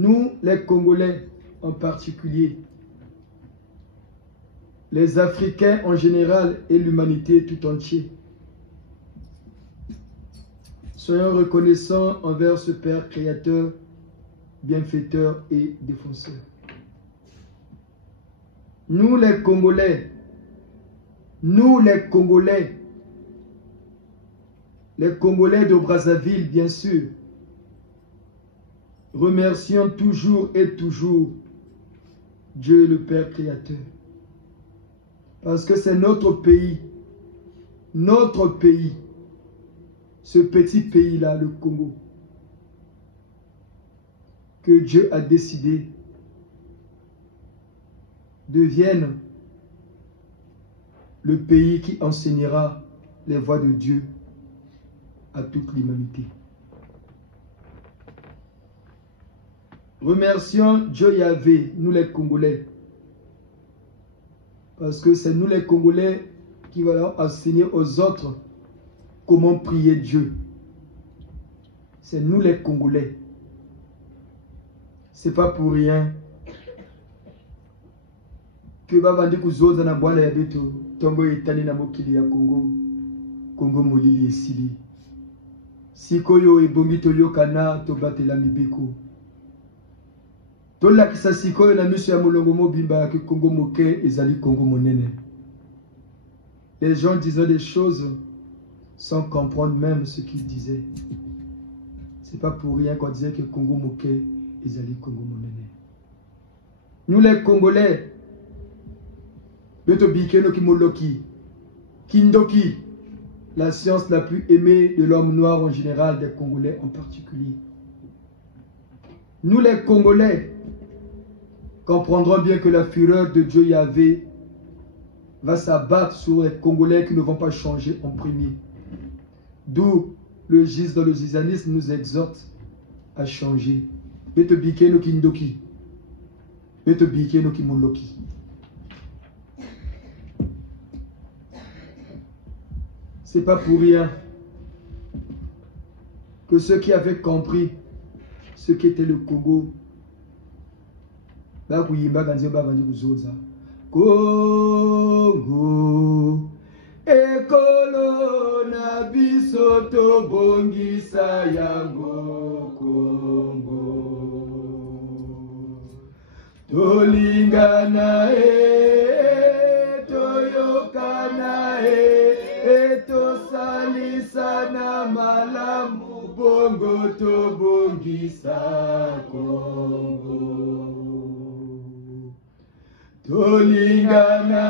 Nous, les Congolais en particulier, les Africains en général et l'humanité tout entière, soyons reconnaissants envers ce Père créateur, bienfaiteur et défenseur. Nous les Congolais, les Congolais de Brazzaville bien sûr, remercions toujours et toujours Dieu le Père créateur. Parce que c'est notre pays, ce petit pays-là, le Congo, que Dieu a décidé devienne le pays qui enseignera les voies de Dieu à toute l'humanité. Remercions Dieu Yahvé, nous les Congolais, parce que c'est nous les Congolais qui allons enseigner aux autres comment prier Dieu. C'est nous les Congolais. C'est pas pour rien que bavandi kuzoza na bwana ya beto tombo itani na mokili ya Congo molili esili. Sikoyo ebongi toyokana tobatela mibeko. Tolakisa sikoyo na miso ya molongo mobimba ke Congo moke ezali Congo monene. Les gens disaient des choses sans comprendre même ce qu'ils disaient. C'est pas pour rien qu'on disait que Congo moke ezali Congo monene. Nous les Congolais, beto bikeno kimoloki, kindoki, la science la plus aimée de l'homme noir en général, des Congolais en particulier. Nous les Congolais comprendrons bien que la fureur de Dieu Yahvé va s'abattre sur les Congolais qui ne vont pas changer en premier. D'où le GIS dans le zizanisme nous exhorte à changer. Beto bikeno kindoki, beto bikeno kimoloki. C'est pas pour rien que ceux qui avaient compris ce qu'était le Congo, Congo, ekolo na biso tobongisa yango Congo, tolingana toyokana etosalisana malamu bongo tobongisa Congo, tolingana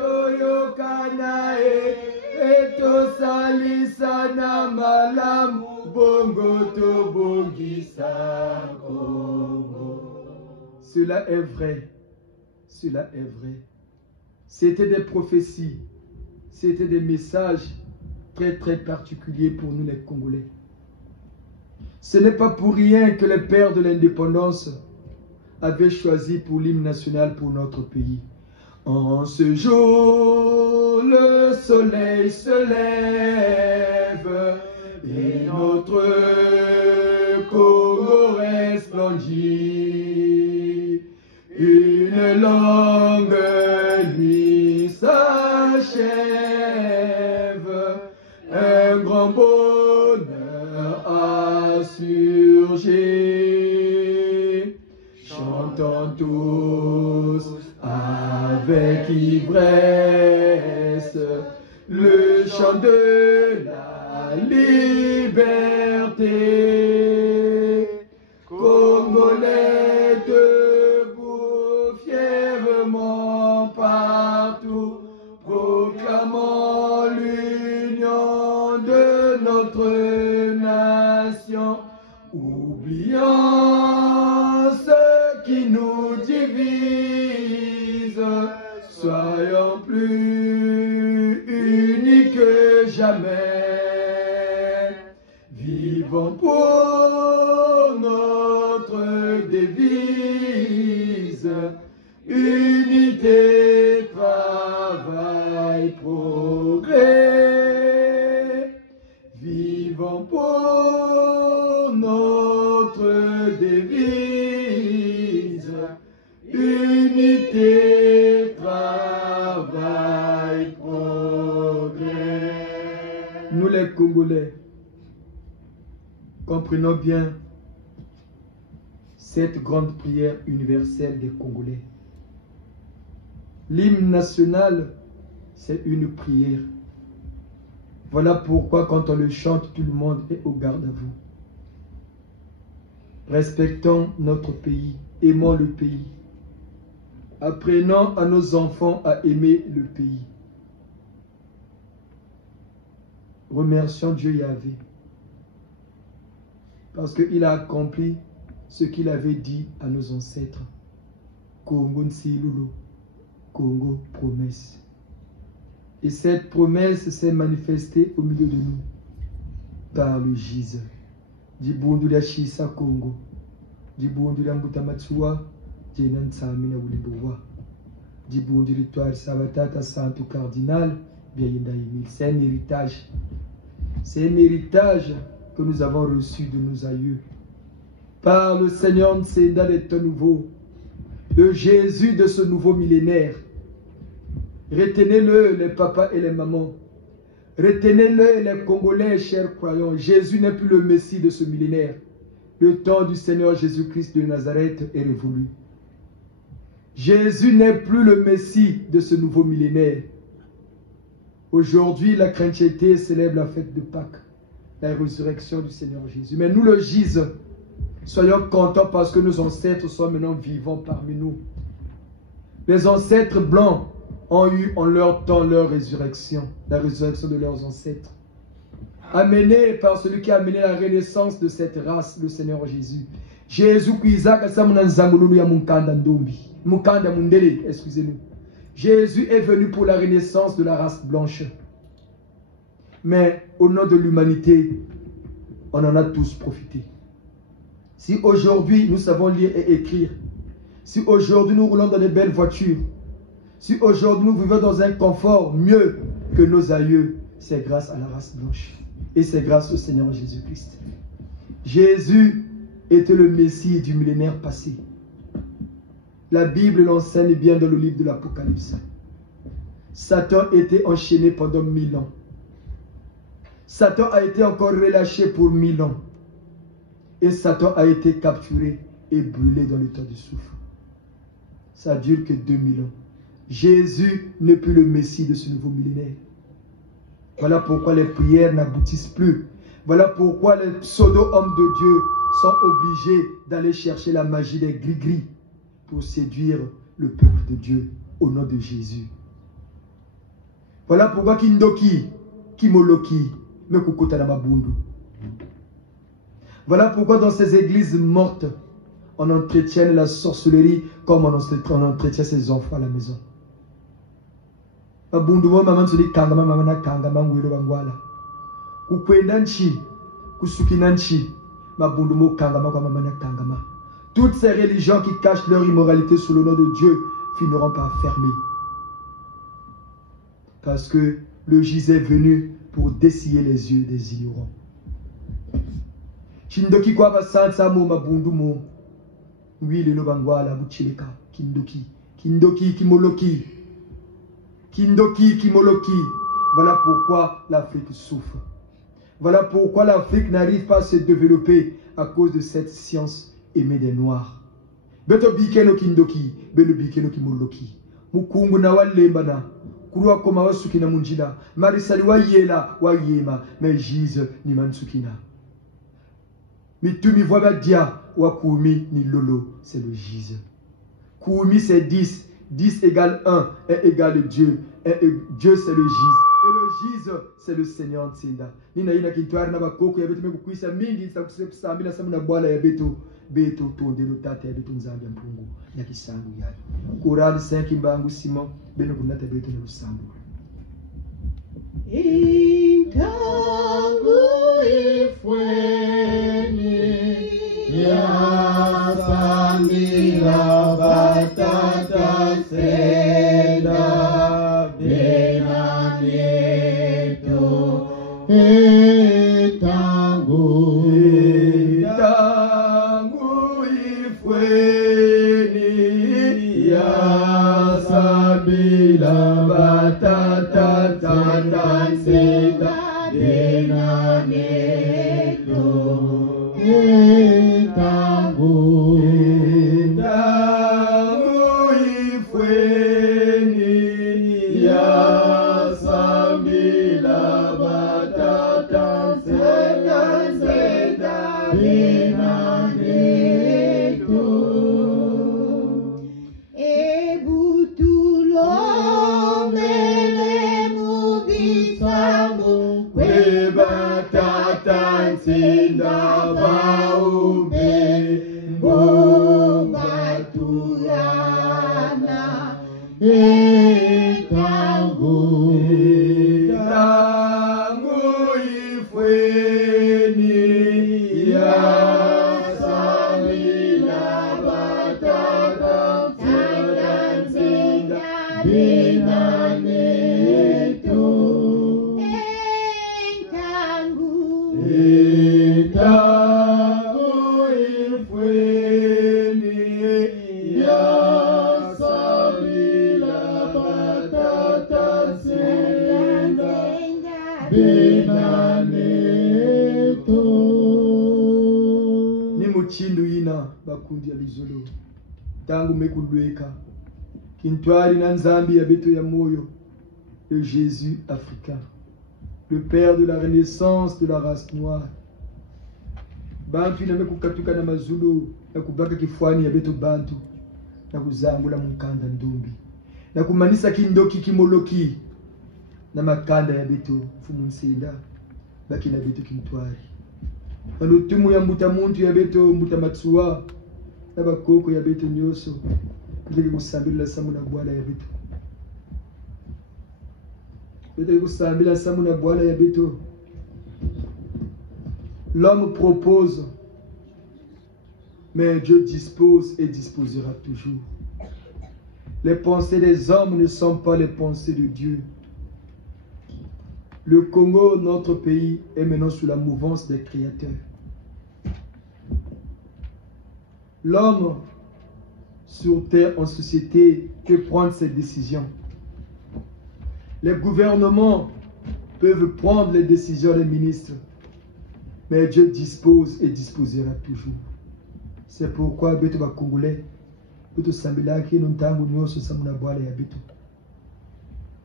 toyokana etosalisana malamu bongo tobongisa Congo. Cela est vrai, cela est vrai. C'était des prophéties, c'était des messages très très particuliers pour nous les Congolais. Ce n'est pas pour rien que les pères de l'indépendance avaient choisi pour l'hymne national pour notre pays. En ce jour, le soleil se lève et notre Congo resplendit. Une longue nuit s'achève, un grand bonheur a surgi. Chantons tous avec ivresse le chant de la liberté. Congolais debout fièrement partout, proclamant l'union de notre nation, oubliant ce qui nous divise, soyons plus unis que jamais. Vivons pour notre devise, unité, travail, progrès. Vivons pour notre notre devise. Unité, travail, progrès. Nous les Congolais, comprenons bien cette grande prière universelle des Congolais. L'hymne national, c'est une prière. Voilà pourquoi quand on le chante, tout le monde est au garde à vous. Respectons notre pays, aimons le pays. Apprenons à nos enfants à aimer le pays. Remercions Dieu Yahvé, parce qu'il a accompli ce qu'il avait dit à nos ancêtres. Congo Nsilulu, Congo promesse. Et cette promesse s'est manifestée au milieu de nous par le gise. Dibundu la Shisa Congo, Dibundu la Mbutamatua, Jenan Samina Wulibowa, Dibundu l'Étoile Sabatata Santo Cardinal, Biayenda Emile. C'est un héritage. C'est un héritage que nous avons reçu de nos aïeux. Par le Seigneur Nsenda de ton nouveau, le Jésus de ce nouveau millénaire. Retenez-le, les papas et les mamans. Retenez-le, les Congolais, chers croyants. Jésus n'est plus le Messie de ce millénaire. Le temps du Seigneur Jésus-Christ de Nazareth est révolu. Jésus n'est plus le Messie de ce nouveau millénaire. Aujourd'hui, la chrétienté célèbre la fête de Pâques, la résurrection du Seigneur Jésus. Mais nous le gise, soyons contents parce que nos ancêtres sont maintenant vivants parmi nous. Les ancêtres blancs ont eu en leur temps leur résurrection, la résurrection de leurs ancêtres. Amené par celui qui a amené la renaissance de cette race, le Seigneur Jésus. Jésus, excusez-nous. Jésus est venu pour la renaissance de la race blanche. Mais au nom de l'humanité, on en a tous profité. Si aujourd'hui nous savons lire et écrire, si aujourd'hui nous roulons dans de belles voitures, si aujourd'hui nous vivons dans un confort mieux que nos aïeux, c'est grâce à la race blanche. Et c'est grâce au Seigneur Jésus-Christ. Jésus était le Messie du millénaire passé. La Bible l'enseigne bien dans le livre de l'Apocalypse. Satan était enchaîné pendant 1000 ans. Satan a été encore relâché pour 1000 ans. Et Satan a été capturé et brûlé dans le temps du souffle. Ça dure que 2000 ans. Jésus n'est plus le Messie de ce nouveau millénaire. Voilà pourquoi les prières n'aboutissent plus. Voilà pourquoi les pseudo-hommes de Dieu sont obligés d'aller chercher la magie des gris-gris pour séduire le peuple de Dieu au nom de Jésus. Voilà pourquoi Kindoki, Kimoloki, Mekukota Namabundu. Voilà pourquoi dans ces églises mortes, on entretient la sorcellerie comme on entretient ses enfants à la maison. Toutes ces religions qui cachent leur immoralité sous le nom de Dieu finiront par fermer. Parce que le Jésus est venu pour dessiller les yeux des ignorants. Kindoki kwa basansa mo mabundu mo. Wile no bangwala buchileka. Kindoki. Kindoki kimoloki. Kindoki kimoloki. Voilà pourquoi l'Afrique souffre. Voilà pourquoi l'Afrique n'arrive pas à se développer à cause de cette science aimée des Noirs. Beto bikeno kindoki. Belo bikeno kimoloki. Mukungu na walembana. Kurua koma wasukina munjina. Marisali wa yela wa yema. Mais Jésus ni mansukina. Mitumi voit dia wa Koumi ni lolo, c'est le Jésus. Koumi c'est 10, 10 égale 1, 1 égale Dieu, Dieu c'est le Jésus. Et le Jésus c'est le Seigneur Ntsenda. Nina ina kitwari na bakoko ya beto mekukwisa mingi kusambila samu na bwala ya beto tonde lotata ya beto nzambi mpungu ya kisangu yali. Korali 5 mbangu Simon beno kunata beto na lusambu. Intangu ifweni ya samira batata seda benanieto intangu Bakundi ya bizolo tangu mekulweka kintwari na nzambi ya beto ya moyo le Jésus africain, le père de la renaissance de la race noire. Bantu na mekukatuka na mazulu na kubaka kifwani ya beto bantu na kuzangula mukanda ndumbi na kumanisa kindoki kimoloki na makanda ya beto fumunsinda baki na beto kintwari malutumu ya mbuta muntu ya beto mbuta matsuwa na bakoko ya beto nyoso ndike kusambila samu na bwala ya beto kusambila samu na bwala ya beto. L'homme propose mais Dieu dispose et disposera toujours. Les pensées des hommes ne sont pas les pensées de Dieu. Le Congo, notre pays, est maintenant sous la mouvance des créateurs. L'homme sur terre, en société, peut prendre ses décisions. Les gouvernements peuvent prendre les décisions des ministres, mais Dieu dispose et disposera toujours. C'est pourquoi beto ba Congolais, beto sambila ki no ntango nyoso samuna bwala ya beto.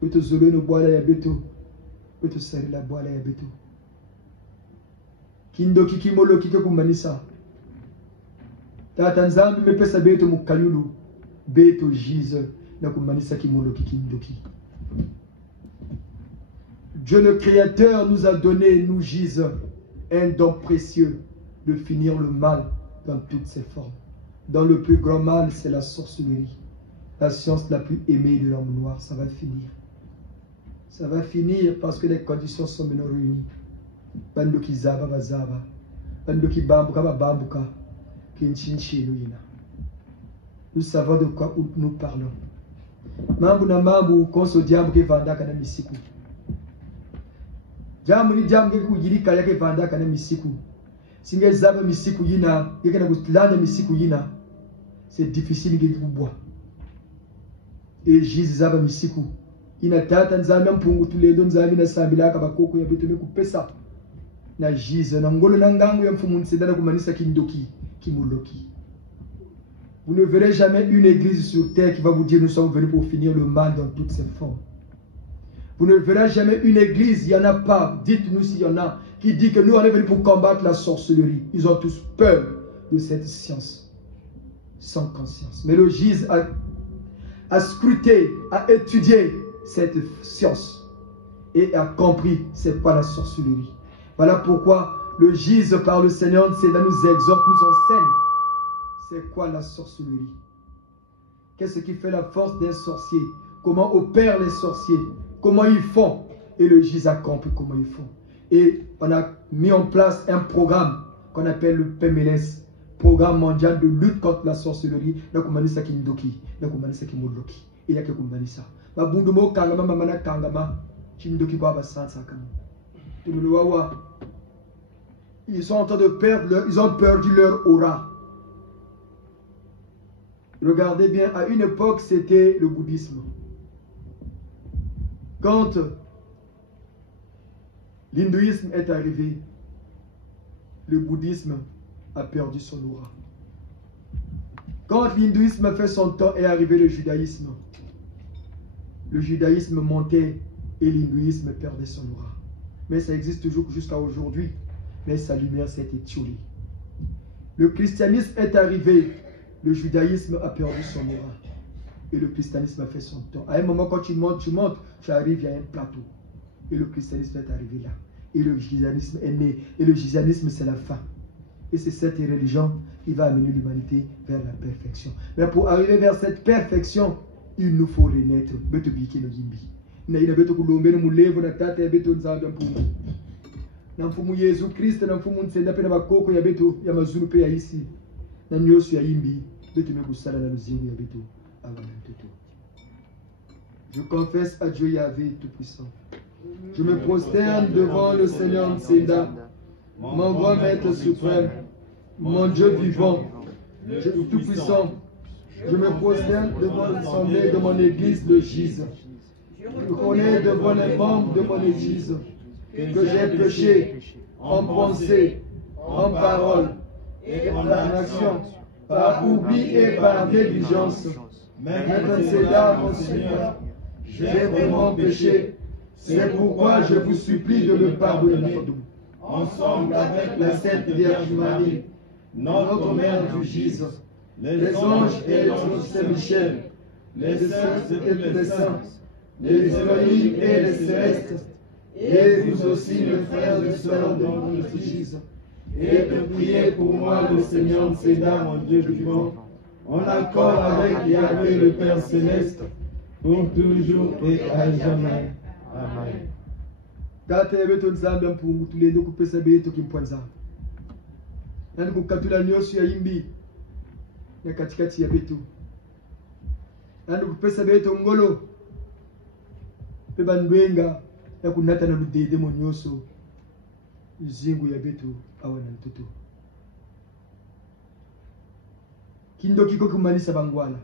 Beto zolo no bwala ya beto. Beto sarila bwala ya beto. Kindo kikimolo kike kumanisa. Tata nzambi mepesa beto mukanyulu. Beto jize na kumanisa kimolo kikindoki. Dieu le Créateur nous a donné, nous gise, un don précieux de finir le mal dans toutes ses formes. Dans le plus grand mal, c'est la sorcellerie. La science la plus aimée de l'homme noir, ça va finir. Ça va finir parce que les conditions sont maintenant réunies. Bandoki zaba bazaba. Bandoki bambuka babambuka. Kinchinchi nuina. Nous savons de quoi nous parlons. Mambu na mambu konso diambu ke vandaka na misiku. Jamu ni jamu ke kujirika yake vandaka na misiku. Singe zaba misiku yina, yeke na kutlanda misiku yina. C'est difficile de kubwa. Et Jésus zaba misiku. Ina tata nzambi mpungu tuledo nzambi na sambilaka bakoko ya beto mekupesa. Na Jésus na ngolo na ngangu ya mfumu nsendana kumanisa kindoki, kimoloki. Vous ne verrez jamais une église sur terre qui va vous dire nous sommes venus pour finir le mal dans toutes ses formes. Vous ne verrez jamais une église, il n'y en a pas, dites-nous s'il y en a, qui dit que nous on est venus pour combattre la sorcellerie. Ils ont tous peur de cette science, sans conscience. Mais le Jésus a scruté, a étudié cette science et a compris c'est quoi la sorcellerie. Voilà pourquoi le Jésus par le Seigneur nous exhorte, nous enseigne. C'est quoi la sorcellerie? Qu'est-ce qui fait la force d'un sorcier? Comment opèrent les sorciers? Comment ils font? Et le Jésus a compris comment ils font. Et on a mis en place un programme qu'on appelle le PMLS, Programme mondial de lutte contre la sorcellerie. Et il y a que ça. Ils sont en train de perdre, ils ont perdu leur aura. Regardez bien, à une époque, c'était le bouddhisme. Quand l'hindouisme est arrivé, le bouddhisme a perdu son aura. Quand l'hindouisme a fait son temps, est arrivé le judaïsme. Le judaïsme montait et l'hindouisme perdait son aura. Mais ça existe toujours jusqu'à aujourd'hui. Mais sa lumière s'est étiolée. Le christianisme est arrivé, le judaïsme a perdu son aura. Et le christianisme a fait son temps. À un moment, quand tu montes, tu arrives, il y a un plateau. Et le christianisme est arrivé là. Et le judaïsme est né. Et le judaïsme, c'est la fin. Et c'est cette religion qui va amener l'humanité vers la perfection. Mais pour arriver vers cette perfection, il nous faut renaître. Na mfumu Yesu Kristo na mfumu nsenda pe na bakoko ya beto ya mazulu pe ya isi na nyosu ya imbi beto mekusala na luzingu ya beto avant tout. Je confesse à Dieu Yahvé Tout-Puissant. Je me prosterne devant le Seigneur Nsenda, mon grand maître suprême, mon Dieu vivant, Dieu Tout-Puissant. Je me prosterne devant l'assemblée de mon église de Gise. Je connais devant les membres de mon église que j'ai péché en pensée, en parole et en action, par oubli et par négligence. Maître Nsenda, mon Seigneur, j'ai vraiment péché. C'est pourquoi je vous supplie de me pardonner. Ensemble avec la Sainte Vierge Marie, notre Mère du Gise, les anges et l'ange Saint-Michel, les saints et les saints, les Elohim et les célestes, et vous aussi, mes frères et sœurs de notre Gise, et de prier pour moi le Seigneur Nsenda, mon Dieu vivant, en accord avec Yahvé le Père Céleste, pour toujours et à jamais. Amen. Tata ya beto nzambe mpungu tulende kupesa beto kimpwanza. Nani kukatula nyosu ya imbi na katikati ya beto. Nani kupesa beto ngolo peba ndwenga na kunata na ludede mo nyoso zingu ya beto awa na mtoto. Kindo kiko kumanisa bangwala.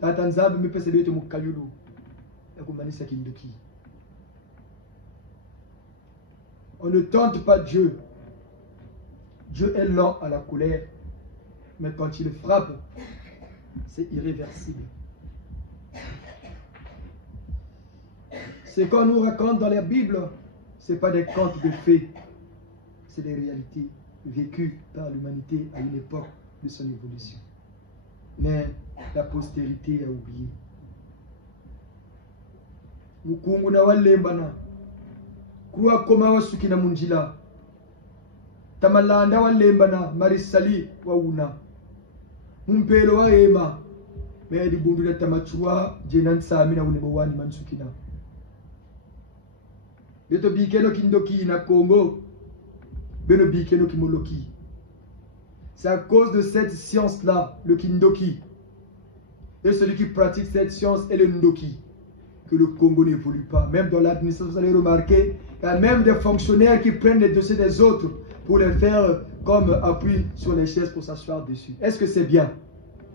Tata nzambe mepesa beto mukayulu na kumanisa kindoki. On ne tente pas Dieu. Dieu est lent à la colère, mais quand il frappe, c'est irréversible. Ce qu'on nous raconte dans la Bible, ce n'est pas des contes de fées, c'est des réalités vécues par l'humanité à une époque de son évolution. Mais la postérité a oublié. Mukungu na walembana kuwa koma wasuki na munjila tamalanda walembana marisali wa una mumpelo wa ema medi bundu na tamachua jenan sami na unebo wani mansukina beto bikeno kindoki na Congo beno bikeno kimoloki. C'est à cause de cette science là, le kindoki, et celui qui pratique cette science est le ndoki, que le Congo n'évolue pas. Même dans l'administration, vous allez remarquer, il y a même des fonctionnaires qui prennent les dossiers des autres pour les faire comme appui sur les chaises pour s'asseoir dessus. Est-ce que c'est bien?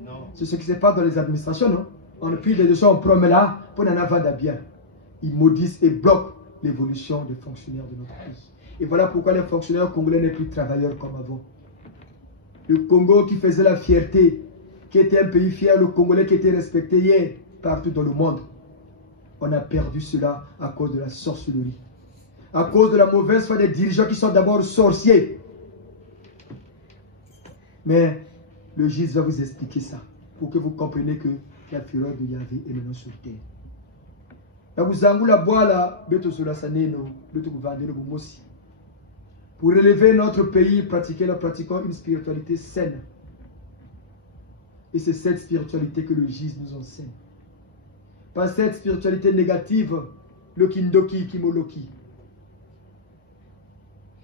Non. C'est ce qui se passe dans les administrations, non? On appuie les dossiers, on promet là pour en avoir bien. Ils maudissent et bloquent l'évolution des fonctionnaires de notre pays. Et voilà pourquoi les fonctionnaires congolais n'est plus travailleurs comme avant. Le Congo qui faisait la fierté, qui était un pays fier, le Congolais qui était respecté hier partout dans le monde. On a perdu cela à cause de la sorcellerie. À cause de la mauvaise foi des dirigeants qui sont d'abord sorciers. Mais le Gise va vous expliquer ça. Pour que vous compreniez que la fureur de Yahvé est maintenant sur terre. Pour relever notre pays, pratiquons une spiritualité saine. Et c'est cette spiritualité que le Gise nous enseigne. Pas cette spiritualité négative, le kindoki, kimoloki.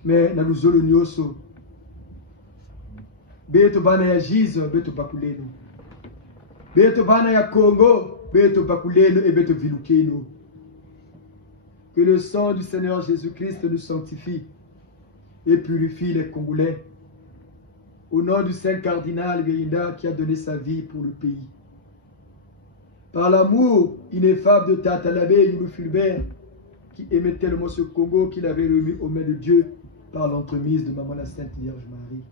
Mais na luzolo nyoso. Beto bana ya Gise, beto bakuleno. Beto bana ya Congo, beto bakuleno et beto vilukeno. Que le sang du Seigneur Jésus-Christ nous sanctifie et purifie les Congolais. Au nom du Saint Cardinal Guéinda qui a donné sa vie pour le pays. Par l'amour ineffable de Tata l'abbé Yulu Fulbert, qui aimait tellement ce Congo qu'il avait remis aux mains de Dieu par l'entremise de Maman la Sainte Vierge Marie.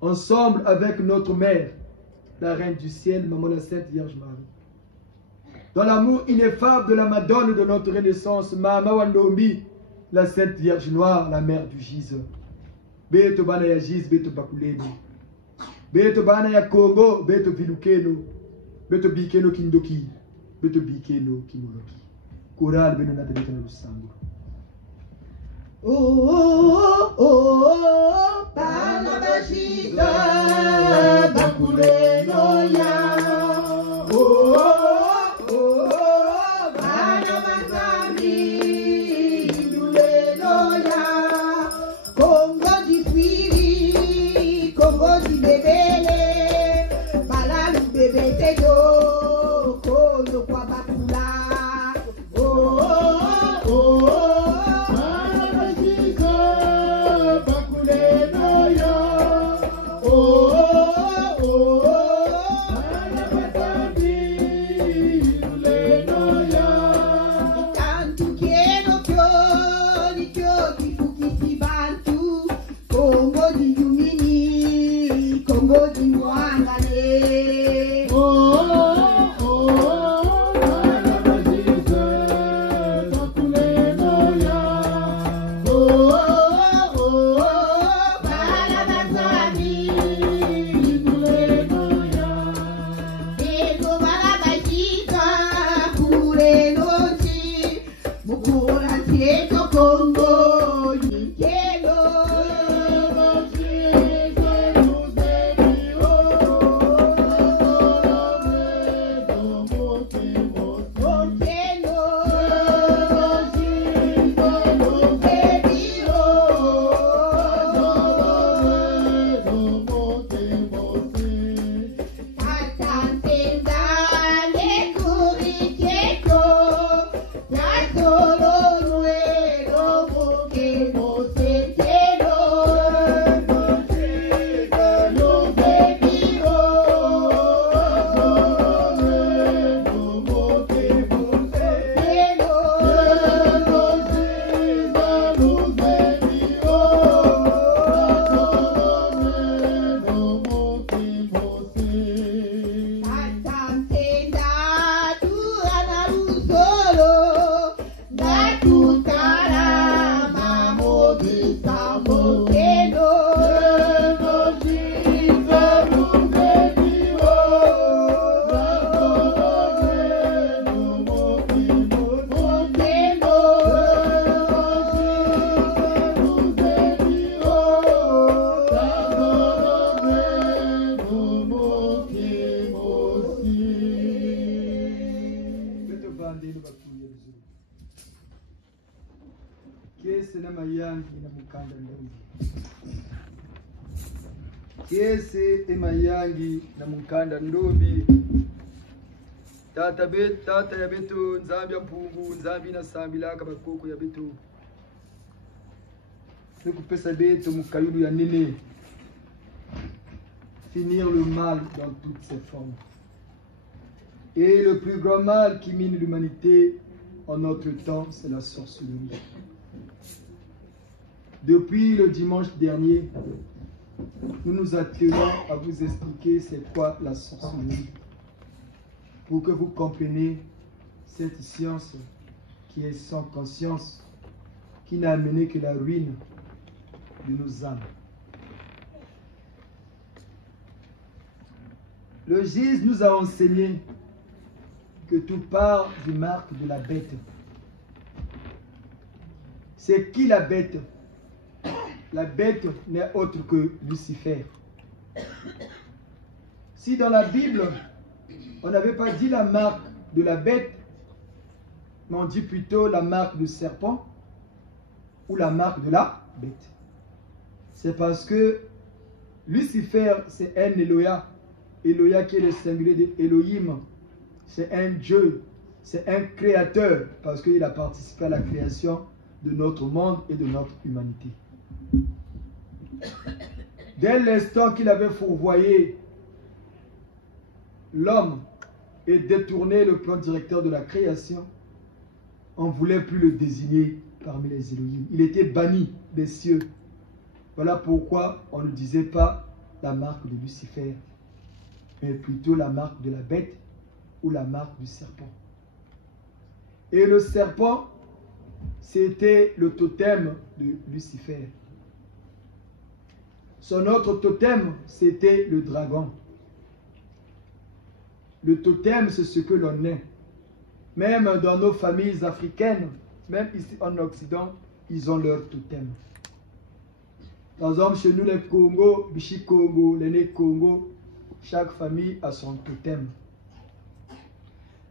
Ensemble avec notre mère, la Reine du Ciel, Maman la Sainte Vierge Marie. Dans l'amour ineffable de la Madone de notre Renaissance, Mama Wandombi, la Sainte Vierge Noire, la Mère du Gise. beto bana ya Giz, beto bakuleno, beto bana ya Congo, beto vilukeno, beto bikeno kindoki, beto bikeno kimoloki. Choral beno nata beto na lusango. Oh, oh, oh, oh, bana bashika bakuleno ya. Oh, oh, oh, bana bazambi luleno ya. Congo di fili, Congo di bebele, balalu bebe tejo, koyo kwa bakula. Oh, oh, oh. Kiese emayangi na mukanda ndombi tata ya beto nzambi ya mpungu nzambi na sambilaka bakoko ya beto nekupesa beto mukayulu ya nene finir le mal dans toutes ses formes et le plus grand mal qui mine l'humanité en notre temps c'est la sorcellerie. Depuis le dimanche dernier, nous nous attelons à vous expliquer c'est quoi la sorcellerie, pour que vous compreniez cette science qui est sans conscience, qui n'a amené que la ruine de nos âmes. Le Giz nous a enseigné que tout part du marque de la bête. C'est qui la bête? La bête n'est autre que Lucifer. Si dans la Bible, on n'avait pas dit la marque de la bête, mais on dit plutôt la marque du serpent ou la marque de la bête. C'est parce que Lucifer, c'est un Eloya. Eloya qui est le singulier de Elohim. C'est un Dieu, c'est un créateur, parce qu'il a participé à la création de notre monde et de notre humanité. Dès l'instant qu'il avait fourvoyé l'homme et détourné le plan directeur de la création, on ne voulait plus le désigner parmi les Elohim. Il était banni des cieux. Voilà pourquoi on ne disait pas la marque de Lucifer, mais plutôt la marque de la bête ou la marque du serpent. Et le serpent, c'était le totem de Lucifer. Son autre totem, c'était le dragon. Le totem, c'est ce que l'on est. Même dans nos familles africaines, même ici en Occident, ils ont leur totem. Par exemple, chez nous, les Congo, Bichi Congo, les Né Congo, chaque famille a son totem.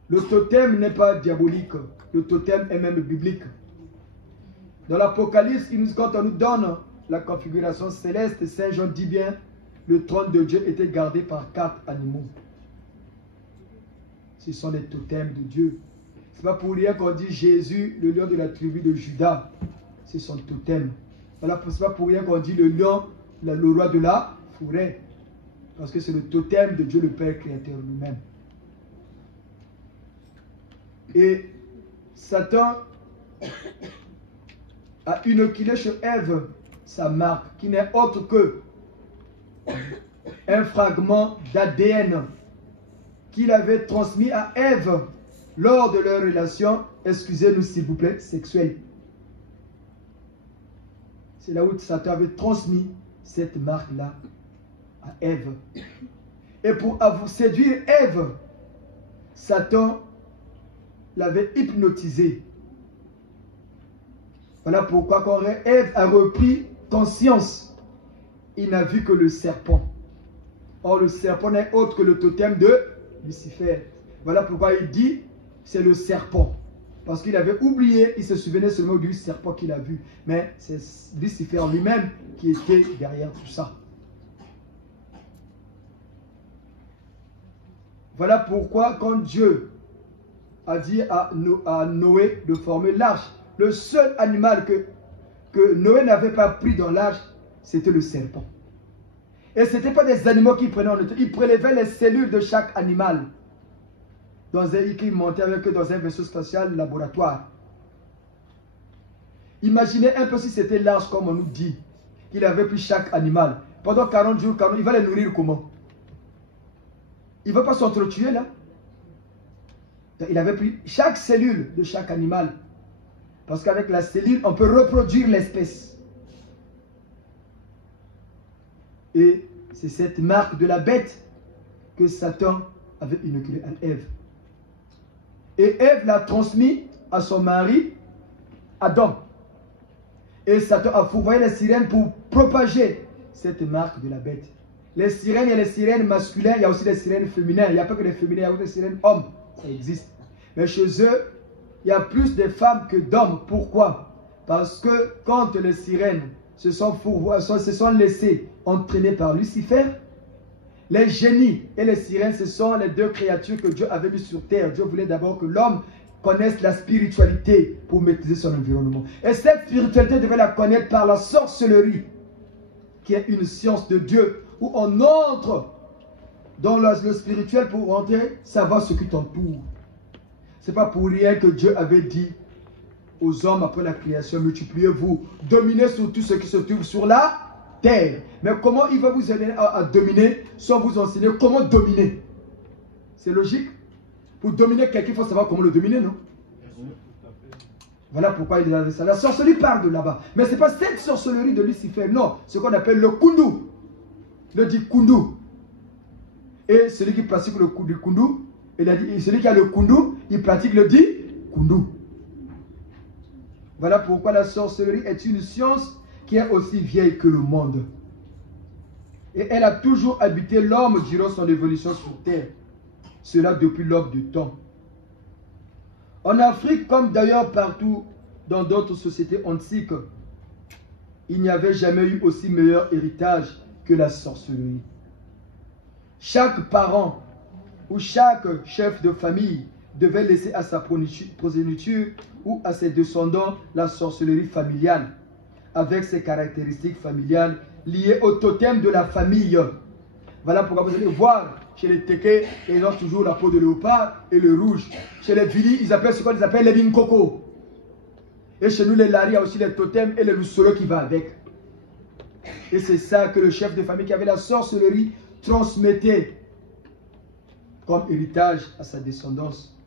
Le totem n'est pas diabolique. Le totem est même biblique. Dans l'Apocalypse, quand on nous donne la configuration céleste, Saint Jean dit bien, le trône de Dieu était gardé par 4 animaux. Ce sont les totems de Dieu. Ce n'est pas pour rien qu'on dit Jésus, le lion de la tribu de Juda. C'est son totem. Voilà, ce n'est pas pour rien qu'on dit le lion, le roi de la forêt. Parce que c'est le totem de Dieu le Père Créateur lui-même. Et Satan a inoculé sur Ève sa marque, qui n'est autre que un fragment d'ADN qu'il avait transmis à Ève lors de leur relation, excusez-nous s'il vous plaît, sexuelle. C'est là où Satan avait transmis cette marque-là à Ève. Et pour séduire Ève, Satan l'avait hypnotisée. Voilà pourquoi quand Ève a repris conscience, il n'a vu que le serpent. Or, le serpent n'est autre que le totem de Lucifer. Voilà pourquoi il dit c'est le serpent. Parce qu'il avait oublié, il se souvenait seulement du serpent qu'il a vu. Mais c'est Lucifer lui-même qui était derrière tout ça. Voilà pourquoi quand Dieu a dit à Noé de former l'arche, le seul animal que Noé n'avait pas pris dans l'arche, c'était le serpent. Et ce n'était pas des animaux qu'il prenait en autre. Il prélevait les cellules de chaque animal. Qui montait avec eux dans un vaisseau spatial laboratoire. Imaginez un peu si c'était l'arche comme on nous dit. Il avait pris chaque animal. Pendant 40 jours, il va les nourrir comment? Il ne va pas s'entretuer là. Il avait pris chaque cellule de chaque animal. Parce qu'avec la cellule, on peut reproduire l'espèce. Et c'est cette marque de la bête que Satan avait inoculée à Ève. Et Ève l'a transmis à son mari, Adam. Et Satan a fourvoyé les sirènes pour propager cette marque de la bête. Les sirènes, il y a les sirènes masculines, il y a aussi les sirènes féminines. Il n'y a pas que les féminines, il y a aussi les sirènes hommes. Ça existe. Mais chez eux, il y a plus de femmes que d'hommes. Pourquoi? Parce que quand les sirènes se sont laissées entraîner par Lucifer, les génies et les sirènes, ce sont les deux créatures que Dieu avait mis sur terre. Dieu voulait d'abord que l'homme connaisse la spiritualité pour maîtriser son environnement. Et cette spiritualité devait la connaître par la sorcellerie, qui est une science de Dieu, où on entre dans le spirituel pour rentrer, savoir ce qui t'entoure. Ce n'est pas pour rien que Dieu avait dit aux hommes après la création, multipliez-vous, dominez sur tout ce qui se trouve sur la terre. Mais comment il va vous aider à dominer sans vous enseigner comment dominer? C'est logique. Pour dominer quelqu'un, il faut savoir comment le dominer, non? Voilà pourquoi il a ça. La sorcellerie part de là-bas. Mais ce n'est pas cette sorcellerie de Lucifer, non. Ce qu'on appelle le kundu. Le dit kundu. Et celui qui pratique le kundu, il a dit, celui qui a le kundu, il pratique le dit kundu. Voilà pourquoi la sorcellerie est une science qui est aussi vieille que le monde. Et elle a toujours habité l'homme durant son évolution sur terre. Cela depuis l'aube du temps. En Afrique, comme d'ailleurs partout dans d'autres sociétés antiques, il n'y avait jamais eu aussi meilleur héritage que la sorcellerie. Chaque parent ou chaque chef de famille devait laisser à sa progéniture ou à ses descendants la sorcellerie familiale, avec ses caractéristiques familiales liées au totem de la famille. Voilà pourquoi vous allez voir, chez les Téké, ils ont toujours la peau de léopard et le rouge. Chez les Vili, ils appellent ce qu'on appelle les Binkoko. Et chez nous, les Lari, il y a aussi les totems et le loussolo qui va avec. Et c'est ça que le chef de famille qui avait la sorcellerie transmettait comme héritage à sa descendance.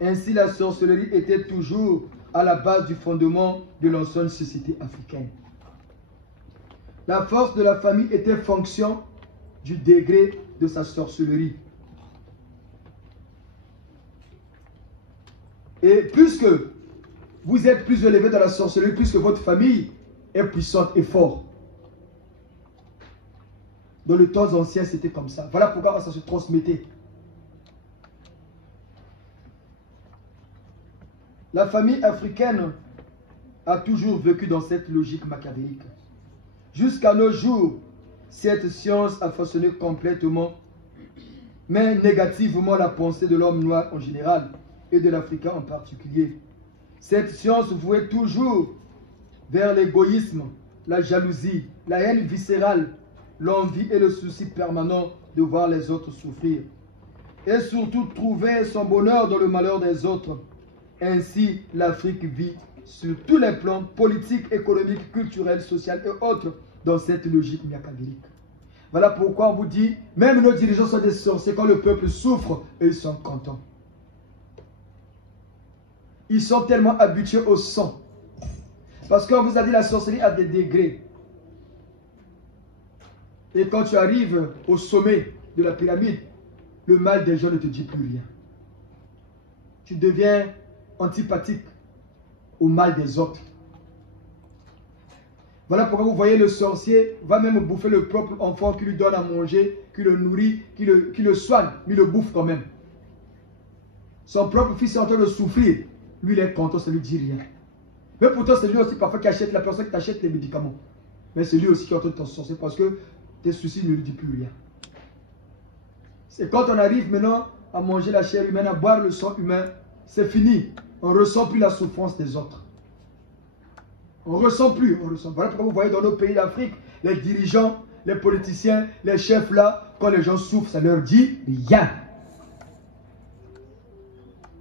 Ainsi, la sorcellerie était toujours à la base du fondement de l'ancienne société africaine. La force de la famille était fonction du degré de sa sorcellerie. Et puisque vous êtes plus élevé dans la sorcellerie, puisque votre famille est puissante et forte. Dans le temps ancien, c'était comme ça. Voilà pourquoi ça se transmettait. La famille africaine a toujours vécu dans cette logique machiavélique. Jusqu'à nos jours, cette science a façonné complètement, mais négativement, la pensée de l'homme noir en général et de l'Africain en particulier. Cette science vouait toujours vers l'égoïsme, la jalousie, la haine viscérale, l'envie et le souci permanent de voir les autres souffrir. Et surtout trouver son bonheur dans le malheur des autres. Ainsi, l'Afrique vit sur tous les plans politiques, économiques, culturels, sociaux et autres dans cette logique machiavélique. Voilà pourquoi on vous dit, même nos dirigeants sont des sorciers. Quand le peuple souffre, et ils sont contents. Ils sont tellement habitués au sang. Parce qu'on vous a dit la sorcellerie a des degrés. Et quand tu arrives au sommet de la pyramide, le mal des gens ne te dit plus rien. Tu deviens antipathique au mal des autres. Voilà pourquoi vous voyez le sorcier va même bouffer le propre enfant qui lui donne à manger, qui le nourrit, qui le soigne, mais il le bouffe quand même. Son propre fils est en train de souffrir. Lui, il est content, ça ne lui dit rien. Mais pourtant, c'est lui aussi parfois qui achète, la personne qui t'achète les médicaments. Mais c'est lui aussi qui est en train de t'en sortir parce que tes soucis ne lui disent plus rien. C'est quand on arrive maintenant à manger la chair humaine, à boire le sang humain, c'est fini. On ne ressent plus la souffrance des autres. On ne ressent plus. Voilà pourquoi vous voyez dans nos pays d'Afrique, les dirigeants, les politiciens, les chefs là, quand les gens souffrent, ça leur dit rien.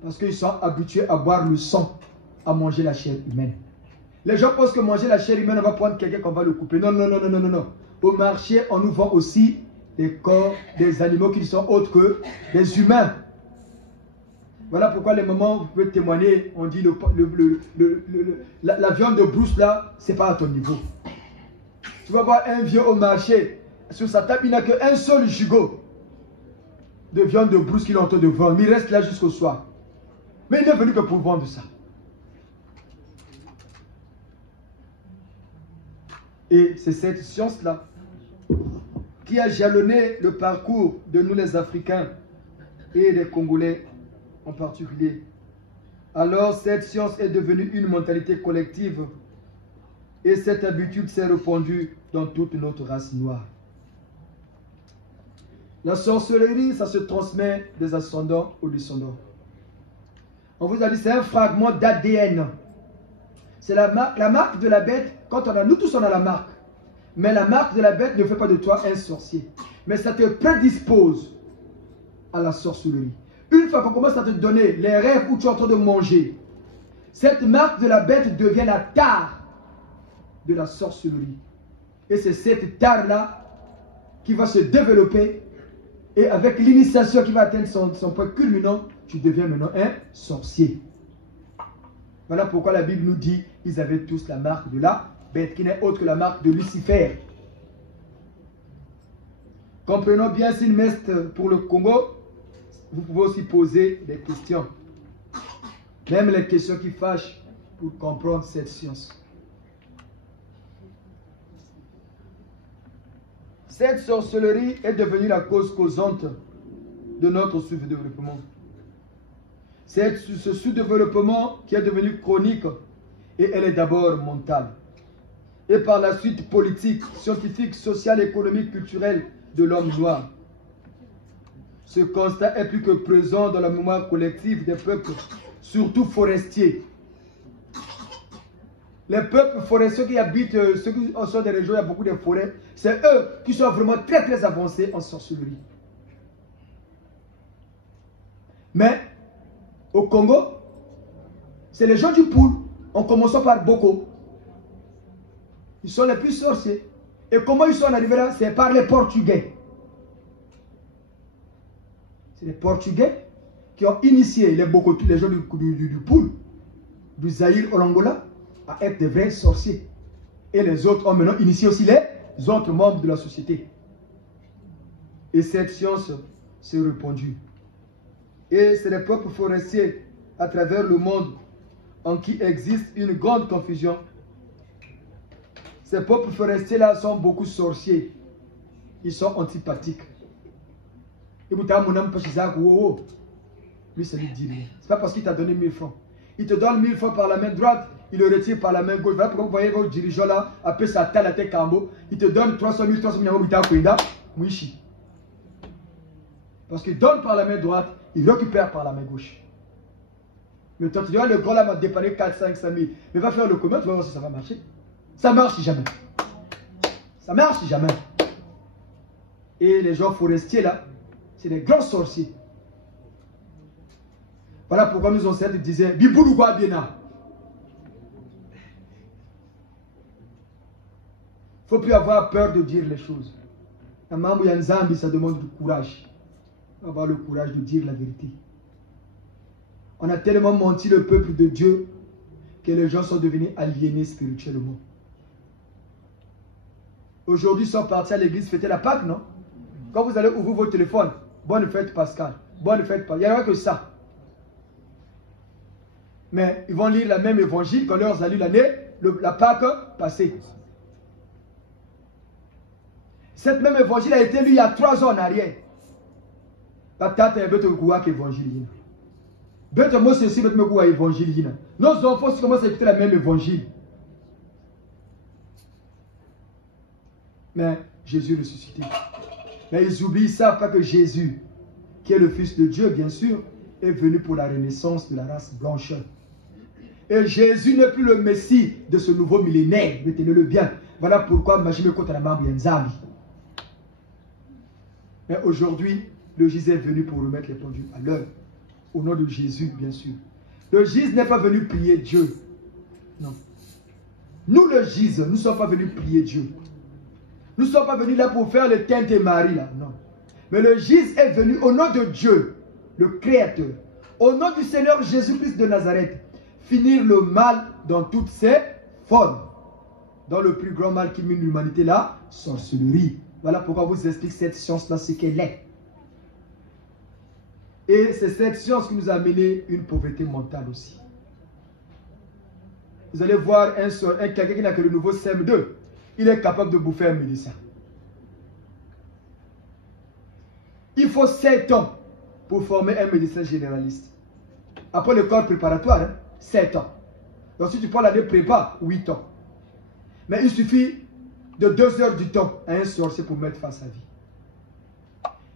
Parce qu'ils sont habitués à boire le sang, à manger la chair humaine. Les gens pensent que manger la chair humaine, on va prendre quelqu'un qu'on va le couper. Non, non, non, non, non, non, non. Au marché, on nous vend aussi des corps, des animaux qui sont autres que des humains. Voilà pourquoi les moments où vous pouvez témoigner, on dit la viande de brousse là, c'est pas à ton niveau. Tu vas voir un vieux au marché, sur sa table, il n'a qu'un seul gigot de viande de brousse qu'il est en train de vendre. Il reste là jusqu'au soir. Mais il n'est venu que pour vendre ça. Et c'est cette science-là qui a jalonné le parcours de nous les Africains et les Congolais en particulier. Alors cette science est devenue une mentalité collective et cette habitude s'est répandue dans toute notre race noire. La sorcellerie, ça se transmet des ascendants aux descendants. On vous a dit c'est un fragment d'ADN. C'est la marque de la bête. Quand on a, nous tous on a la marque. Mais la marque de la bête ne fait pas de toi un sorcier. Mais ça te prédispose à la sorcellerie. Une fois qu'on commence à te donner les rêves où tu es en train de manger, cette marque de la bête devient la tare de la sorcellerie. Et c'est cette tare-là qui va se développer. Et avec l'initiation qui va atteindre son point culminant, tu deviens maintenant un sorcier. Voilà pourquoi la Bible nous dit qu'ils avaient tous la marque de la bête, qui n'est autre que la marque de Lucifer. Comprenons bien, c'est une messe pour le Congo. Vous pouvez aussi poser des questions. Même les questions qui fâchent pour comprendre cette science. Cette sorcellerie est devenue la cause causante de notre sous-développement. C'est ce sous-développement qui est devenu chronique et elle est d'abord mentale. Et par la suite politique, scientifique, sociale, économique, culturelle de l'homme noir. Ce constat est plus que présent dans la mémoire collective des peuples, surtout forestiers. Les peuples forestiers qui habitent, ceux qui sont des régions, il y a beaucoup de forêts, c'est eux qui sont vraiment très très avancés en sorcellerie. Mais au Congo, c'est les gens du Poul, en commençant par Boko. Ils sont les plus sorciers. Et comment ils sont arrivés là? C'est par les Portugais. C'est les Portugais qui ont initié les Boko, tous les gens du Poul, du Zaïre au Angola, à être des vrais sorciers. Et les autres ont maintenant initié aussi autres membres de la société. Et cette science s'est répandue. Et c'est les peuples forestiers à travers le monde en qui existe une grande confusion. Ces peuples forestiers-là sont beaucoup sorciers. Ils sont antipathiques. Et vous avez mon âme parce que lui, ça lui dit rien. Ce n'est pas parce qu'il t'a donné 1000 francs. Il te donne 1000 francs par la main droite, il le retire par la main gauche. Voilà pourquoi vous voyez vos dirigeants là, après ça taille la tête cambo, il te donne 300 000, 300 000, Mouichi. Parce qu'il donne par la main droite, il récupère par la main gauche. Mais toi, tu dis, le gars là m'a dépanné 4, 5, 5 000. Mais va faire le commun, tu vas voir si ça va marcher. Ça marche jamais. Ça marche jamais. Et les gens forestiers là, c'est des grands sorciers. Voilà pourquoi nos ancêtres disaient Biboulugwa Biena. Il ne faut plus avoir peur de dire les choses. Un membre Yanzambi, ça demande du courage. Avoir le courage de dire la vérité. On a tellement menti le peuple de Dieu que les gens sont devenus aliénés spirituellement. Aujourd'hui, ils sont partis à l'église fêter la Pâque, non? Quand vous allez ouvrir votre téléphone, bonne fête Pascal, bonne fête Pascal. Il n'y aura que ça. Mais ils vont lire la même évangile qu'on leur a lu l'année, la Pâque passée. Cette même évangile a été lue il y a 3 ans en arrière. La tante est bête au évangile. Bête moi c'est aussi bête au évangile. Nos enfants commencent à écouter la même évangile. Mais Jésus ressuscité. Mais ils oublient, ils ne savent pas que Jésus, qui est le Fils de Dieu, bien sûr, est venu pour la renaissance de la race blanche. Et Jésus n'est plus le Messie de ce nouveau millénaire. Retenez-le bien. Voilà pourquoi Majime Kota la Mambi Nzambi. Mais aujourd'hui, le Jésus est venu pour remettre les pendules à l'heure. Au nom de Jésus, bien sûr. Le Jésus n'est pas venu prier Dieu. Non. Nous, le Jésus, nous ne sommes pas venus prier Dieu. Nous ne sommes pas venus là pour faire le Tente Marie, là. Non. Mais le Jésus est venu au nom de Dieu, le Créateur. Au nom du Seigneur Jésus-Christ de Nazareth. Finir le mal dans toutes ses formes. Dans le plus grand mal qui mine l'humanité, la sorcellerie. Voilà pourquoi je vous explique cette science-là, ce qu'elle est. Et c'est cette science qui nous a amené une pauvreté mentale aussi. Vous allez voir quelqu'un qui n'a que le nouveau CM2. Il est capable de bouffer un médecin. Il faut 7 ans pour former un médecin généraliste. Après le corps préparatoire, hein, 7 ans. Donc si tu prends l'année prépa, 8 ans. Mais il suffit de 2 heures du temps à un sorcier pour mettre face à vie.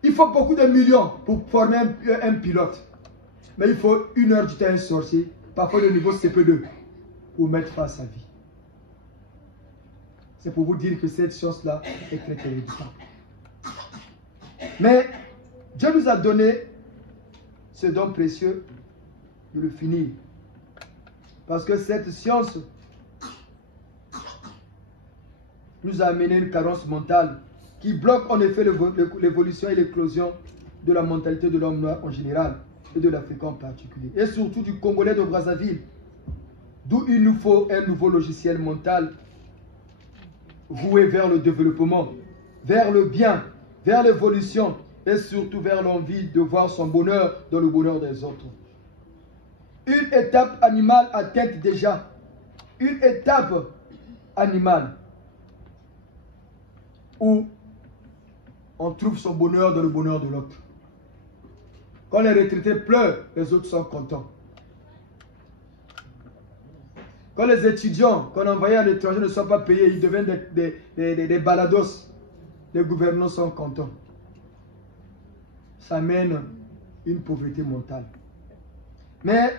Il faut beaucoup de millions pour former un pilote. Mais il faut 1 heure du temps à un sorcier, parfois de niveau CP2, pour mettre face à vie. C'est pour vous dire que cette science-là est très très redoutable. Mais Dieu nous a donné ce don précieux de le finir. Parce que cette science nous a amené une carence mentale qui bloque en effet l'évolution et l'éclosion de la mentalité de l'homme noir en général et de l'Africain en particulier. Et surtout du Congolais de Brazzaville. D'où il nous faut un nouveau logiciel mental voué vers le développement, vers le bien, vers l'évolution et surtout vers l'envie de voir son bonheur dans le bonheur des autres. Une étape animale atteinte déjà. Une étape animale où on trouve son bonheur dans le bonheur de l'autre. Quand les retraités pleurent, les autres sont contents. Quand les étudiants qu'on envoyait à l'étranger ne sont pas payés, ils deviennent des balados. Les gouvernants sont contents. Ça mène une pauvreté mentale. Mais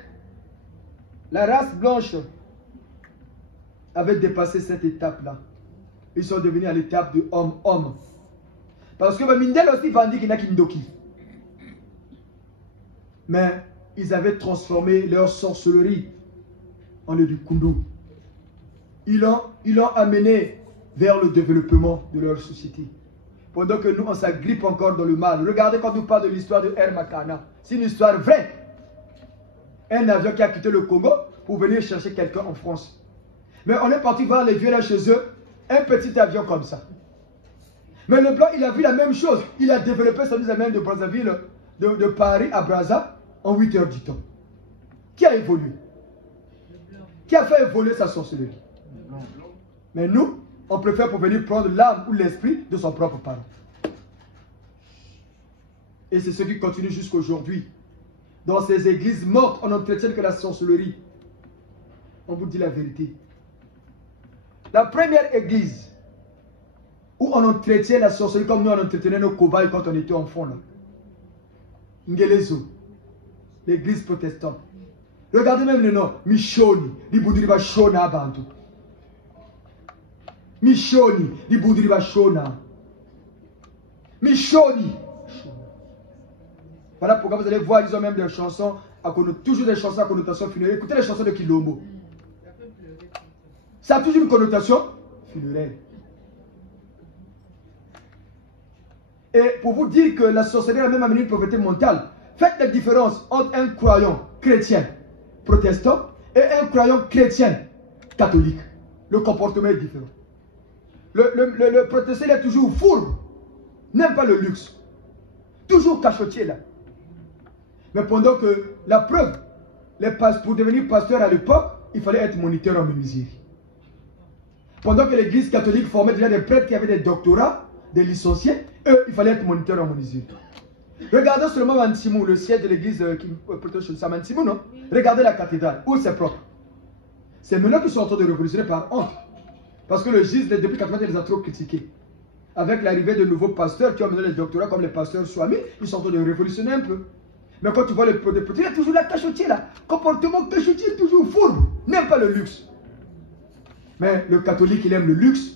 la race blanche avait dépassé cette étape-là. Ils sont devenus à l'étape de homme-homme. Parce que Mindel aussi vendit qu'il n'a qu'Indoki. Mais ils avaient transformé leur sorcellerie en le Kundu. Ils l'ont amené vers le développement de leur société. Pendant que nous, on s'agrippe encore dans le mal. Regardez quand on nous parle de l'histoire de Hermakana. C'est une histoire vraie. Un avion qui a quitté le Congo pour venir chercher quelqu'un en France. Mais on est parti voir les vieux là chez eux. Un petit avion comme ça. Mais le blanc, il a vu la même chose. Il a développé sa mise à main de Brazzaville, de Paris à Brazza, en 8 heures du temps. Qui a évolué? Qui a fait évoluer sa sorcellerie? Mais nous, on préfère pour venir prendre l'âme ou l'esprit de son propre parent. Et c'est ce qui continue jusqu'à aujourd'hui. Dans ces églises mortes, on n'entretient que la sorcellerie. On vous dit la vérité. La première église où on entretient la sorcellerie comme nous on entretenait nos cobayes quand on était enfants là. Ngelezo, l'église protestante. Regardez même le nom, Michoni, Libudiriba Shona Abantu. Michoni, Libudiriba Shona. Michoni. Voilà pourquoi vous allez voir, ils ont même des chansons, toujours des chansons à connotation funéraire. Écoutez les chansons de Kilombo. Ça a toujours une connotation funéraire. Et pour vous dire que la sorcellerie a même amené une pauvreté mentale, faites la différence entre un croyant chrétien protestant et un croyant chrétien catholique. Le comportement est différent. Le protestant est toujours fourbe, n'aime pas le luxe, toujours cachotier là. Mais pendant que la preuve, pour devenir pasteur à l'époque, il fallait être moniteur en menuiserie. Pendant que l'église catholique formait déjà des prêtres qui avaient des doctorats, des licenciés, eux, il fallait être moniteur en menuiserie. Regardez seulement Mantimou, le siège de l'église qui protège ça, Mantimou, non? Regardez la cathédrale, où c'est propre. C'est maintenant qu'ils sont en train de révolutionner par honte. Parce que le GIS, depuis 80, il les a trop critiqués. Avec l'arrivée de nouveaux pasteurs qui ont mené les doctorats comme les pasteurs Swami, ils sont en train de révolutionner un peu. Mais quand tu vois les petits, il y a toujours la cachotier là. Comportement cachotier, toujours fourbe. N'aime pas le luxe. Mais le catholique, il aime le luxe.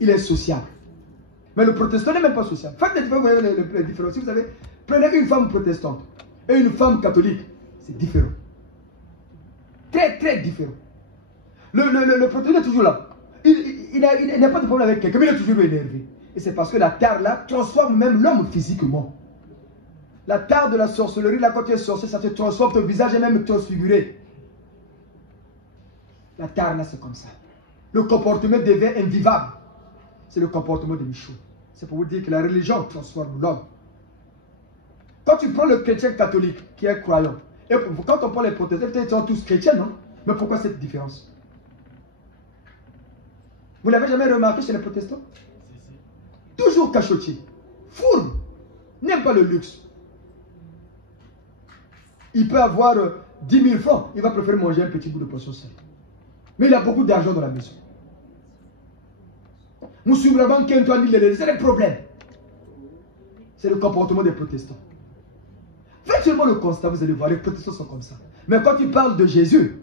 Il est sociable. Mais le protestant n'est même pas social. Faites des différences, vous voyez les différences. Si vous savez, prenez une femme protestante et une femme catholique, c'est différent. Très, très différent. Le protestant est toujours là. Il n'a pas de problème avec quelqu'un, mais il est toujours énervé. Et c'est parce que la terre là transforme même l'homme physiquement. La tare de la sorcellerie, là, quand tu es sorcier, ça te transforme, ton visage est même transfiguré. La tare, là, c'est comme ça. Le comportement devient invivable. C'est le comportement de Michaud. C'est pour vous dire que la religion transforme l'homme. Quand tu prends le chrétien catholique, qui est croyant, et quand on prend les protestants, ils sont tous chrétiens, non? Mais pourquoi cette différence? Vous l'avez jamais remarqué chez les protestants? Toujours cachotier, fourbe, n'aime pas le luxe. Il peut avoir 10 000 francs, il va préférer manger un petit bout de poisson salé. Mais il a beaucoup d'argent dans la maison. C'est le problème. C'est le comportement des protestants. Faites seulement le constat, vous allez voir, les protestants sont comme ça. Mais quand ils parlent de Jésus,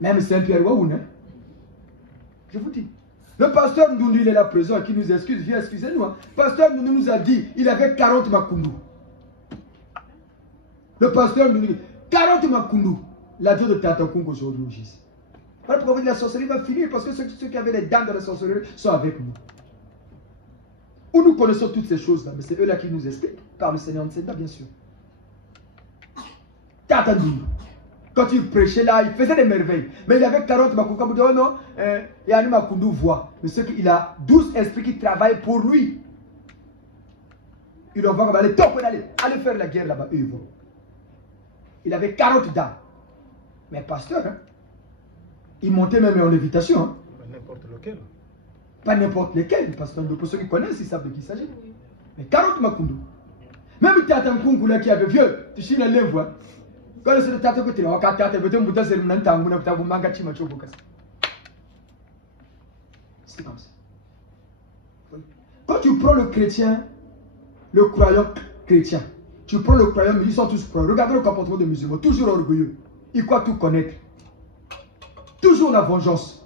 même Saint-Pierre Waoun, hein, je vous dis. Le pasteur Ndundu, il est à la prison, qui nous excuse, viens, excusez-nous. Hein. Le pasteur Ndundu nous a dit, il avait 40 Makundu. Le pasteur Ndundu, 40 Makundu. L'adieu de Tatakung aujourd'hui au GIS. Voilà pourquoi la sorcellerie va finir, parce que ceux qui avaient les dents de la sorcellerie sont avec nous. Où nous connaissons toutes ces choses-là, mais c'est eux-là qui nous expliquent, par le Seigneur Nsenda, bien sûr. Tatandu. Quand il prêchait là, il faisait des merveilles. Mais il y avait 40 Makundu. Comme on dit, oh non, il y a un Makundu voix. Mais ce qu'il a 12 esprits qui travaillent pour lui. Il leur va aller, top, allez faire la guerre là-bas, eux ils vont. Il avait 40 dames. Mais pasteur, hein, il montait même en lévitation. Hein. Pas n'importe lequel. Pas n'importe lequel, parce que pour ceux qui connaissent, ils savent de qui il s'agit. Mais 40 Makundu. Même Tatankungu là qui avait vieux, tu sais la lèvre. Hein. Quand c'est le Tatankungu, tu c'est comme ça. Quand tu prends le chrétien, le croyant chrétien, tu prends le croyant, mais ils sont tous croyants. Regardez le comportement des musulmans, toujours orgueilleux. Ils croient tout connaître. Toujours la vengeance.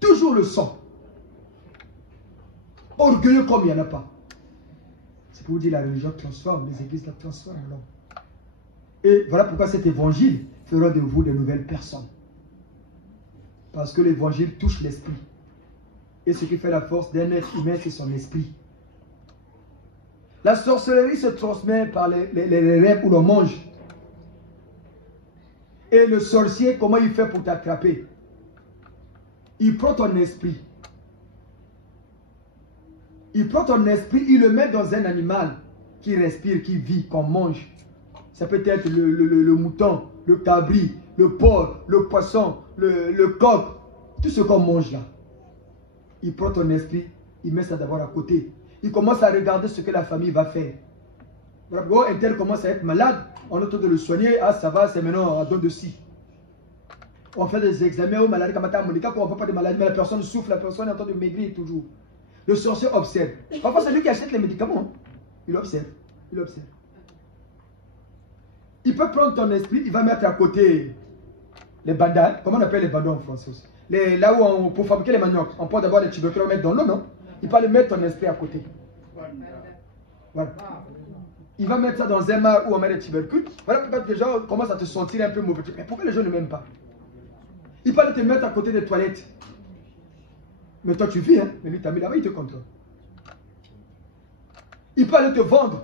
Toujours le sang. Orgueilleux comme il n'y en a pas. C'est pour vous dire la religion transforme, les églises la transforment l'homme. Et voilà pourquoi cet évangile fera de vous de nouvelles personnes. Parce que l'évangile touche l'esprit. Et ce qui fait la force d'un être humain, c'est son esprit. La sorcellerie se transmet par les rêves où l'on mange. Et le sorcier, comment il fait pour t'attraper? Il prend ton esprit Il prend ton esprit, il le met dans un animal qui respire, qui vit, qu'on mange. Ça peut être le mouton, le cabri, le porc, le poisson, le coq, tout ce qu'on mange là. Il prend ton esprit, il met ça d'abord à côté. Il commence à regarder ce que la famille va faire. Un tel commence à être malade, on est en train de le soigner, ah ça va, c'est maintenant à don de scie. On fait des examens aux maladies, quand on ne voit pas de maladie, mais la personne souffre, la personne est en train de maigrir toujours. Le sorcier observe. Parfois c'est lui qui achète les médicaments, hein. Il observe, il observe. Il peut prendre ton esprit, il va mettre à côté les bandanes, comment on appelle les bandanes en français aussi. Là où pour fabriquer les maniocs, on peut d'abord les tubercules, on met dans l'eau, non? Il peut aller mettre ton esprit à côté. Voilà. Il va mettre ça dans un mar où on met les tubercules. Voilà pourquoi les gens commencent à te sentir un peu mauvais. Mais pourquoi les gens ne m'aiment pas? Il peut aller te mettre à côté des toilettes. Mais toi tu vis, hein? Mais lui t'a mis là-bas, il te contrôle. Il peut aller te vendre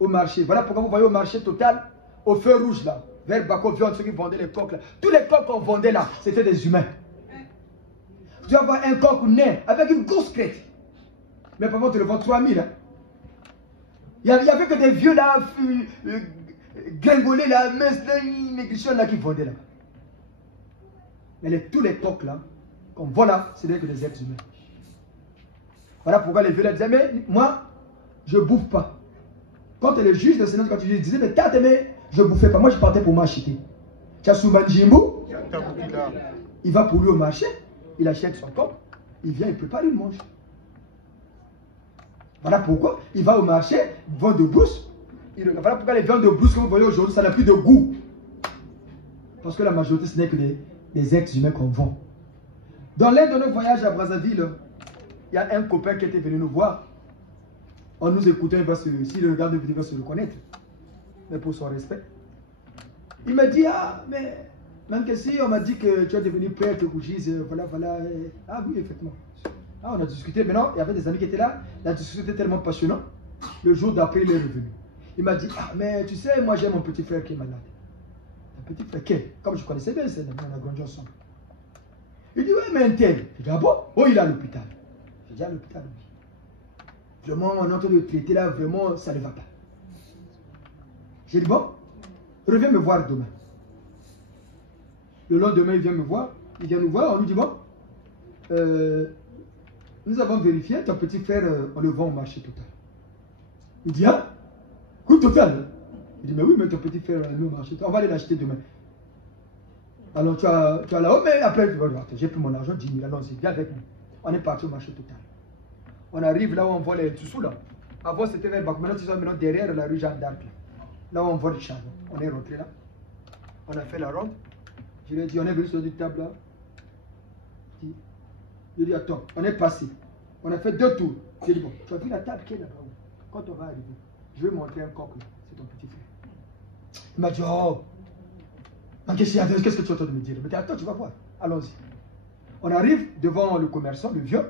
au marché. Voilà pourquoi vous voyez au marché Total, au feu rouge là, vers Bako, viande, ceux qui vendaient les coques là. Tous les coques qu'on vendait là, c'était des humains. Tu vas avoir un coq nain avec une grosse crête. Mais par contre, tu le vends 3000. Hein. Il n'y avait que des vieux là, gringolés là, minces là, négrichons là qui vendaient là. Mais tous les coqs là, qu'on voit là, ce n'est que des êtres humains. Voilà pourquoi les vieux là disaient, mais moi, je ne bouffe pas. Quand le juge de Sénat, quand tu disais, mais t'as aimé, je ne bouffais pas. Moi, je partais pour m'acheter. Tu as souvent Jimbo, il va pour lui au marché, il achète son coq, il vient, il prépare, il mange. Voilà pourquoi il va au marché, vend de brousse. Voilà pourquoi les viandes de brousse que vous voyez aujourd'hui, ça n'a plus de goût. Parce que la majorité, ce n'est que des êtres humains qu'on vend. Dans l'un de nos voyages à Brazzaville, il y a un copain qui était venu nous voir. En nous écoutant, s'il regarde la vidéo, il va se reconnaître. Mais pour son respect. Il m'a dit, ah, mais même que si on m'a dit que tu es devenu prêtre, Kougis, voilà. Ah oui, effectivement. Ah, on a discuté. Maintenant, il y avait des amis qui étaient là. La discussion était tellement passionnante. Le jour d'après, il est revenu. Il m'a dit, ah, mais tu sais, moi j'ai mon petit frère qui est malade. Un petit frère qui, comme je connaissais bien, c'est on a grandi ensemble. Il dit, ouais, mais un tel. Je dis, ah bon? Oh, il est à l'hôpital. Je dis, à l'hôpital, oui. Vraiment, on est en train de le traiter là, vraiment, ça ne va pas. J'ai dit, bon, reviens me voir demain. Le lendemain, il vient me voir. Il vient nous voir, on lui dit, bon, nous avons vérifié, ton petit frère, on le vend au marché Total. Il dit, ah, coûte Total. Il dit, mais oui, mais ton petit frère, on le marché Total. On va aller l'acheter demain. Alors, tu as là-haut, mais après, j'ai pris mon argent, 10 000, allons-y, viens avec nous. On est parti au marché Total. On arrive là où on voit les dessous là. Avant c'était vers Bakou, maintenant c'est maintenant derrière la rue Jeanne d'Arc. Là où on voit le charbon. On est rentré là. On a fait la ronde. Je lui ai dit, on est venu sur une table là. Je lui ai dit, attends, on est passé. On a fait 2 tours. J'ai dit, bon, tu as vu la table qui est là-bas. Quand on va arriver, je vais montrer un coq là. C'est ton petit frère. Il m'a dit, oh, qu'est-ce que tu es en train de me dire? Mais attends, tu vas voir. Allons-y. On arrive devant le commerçant, le vieux.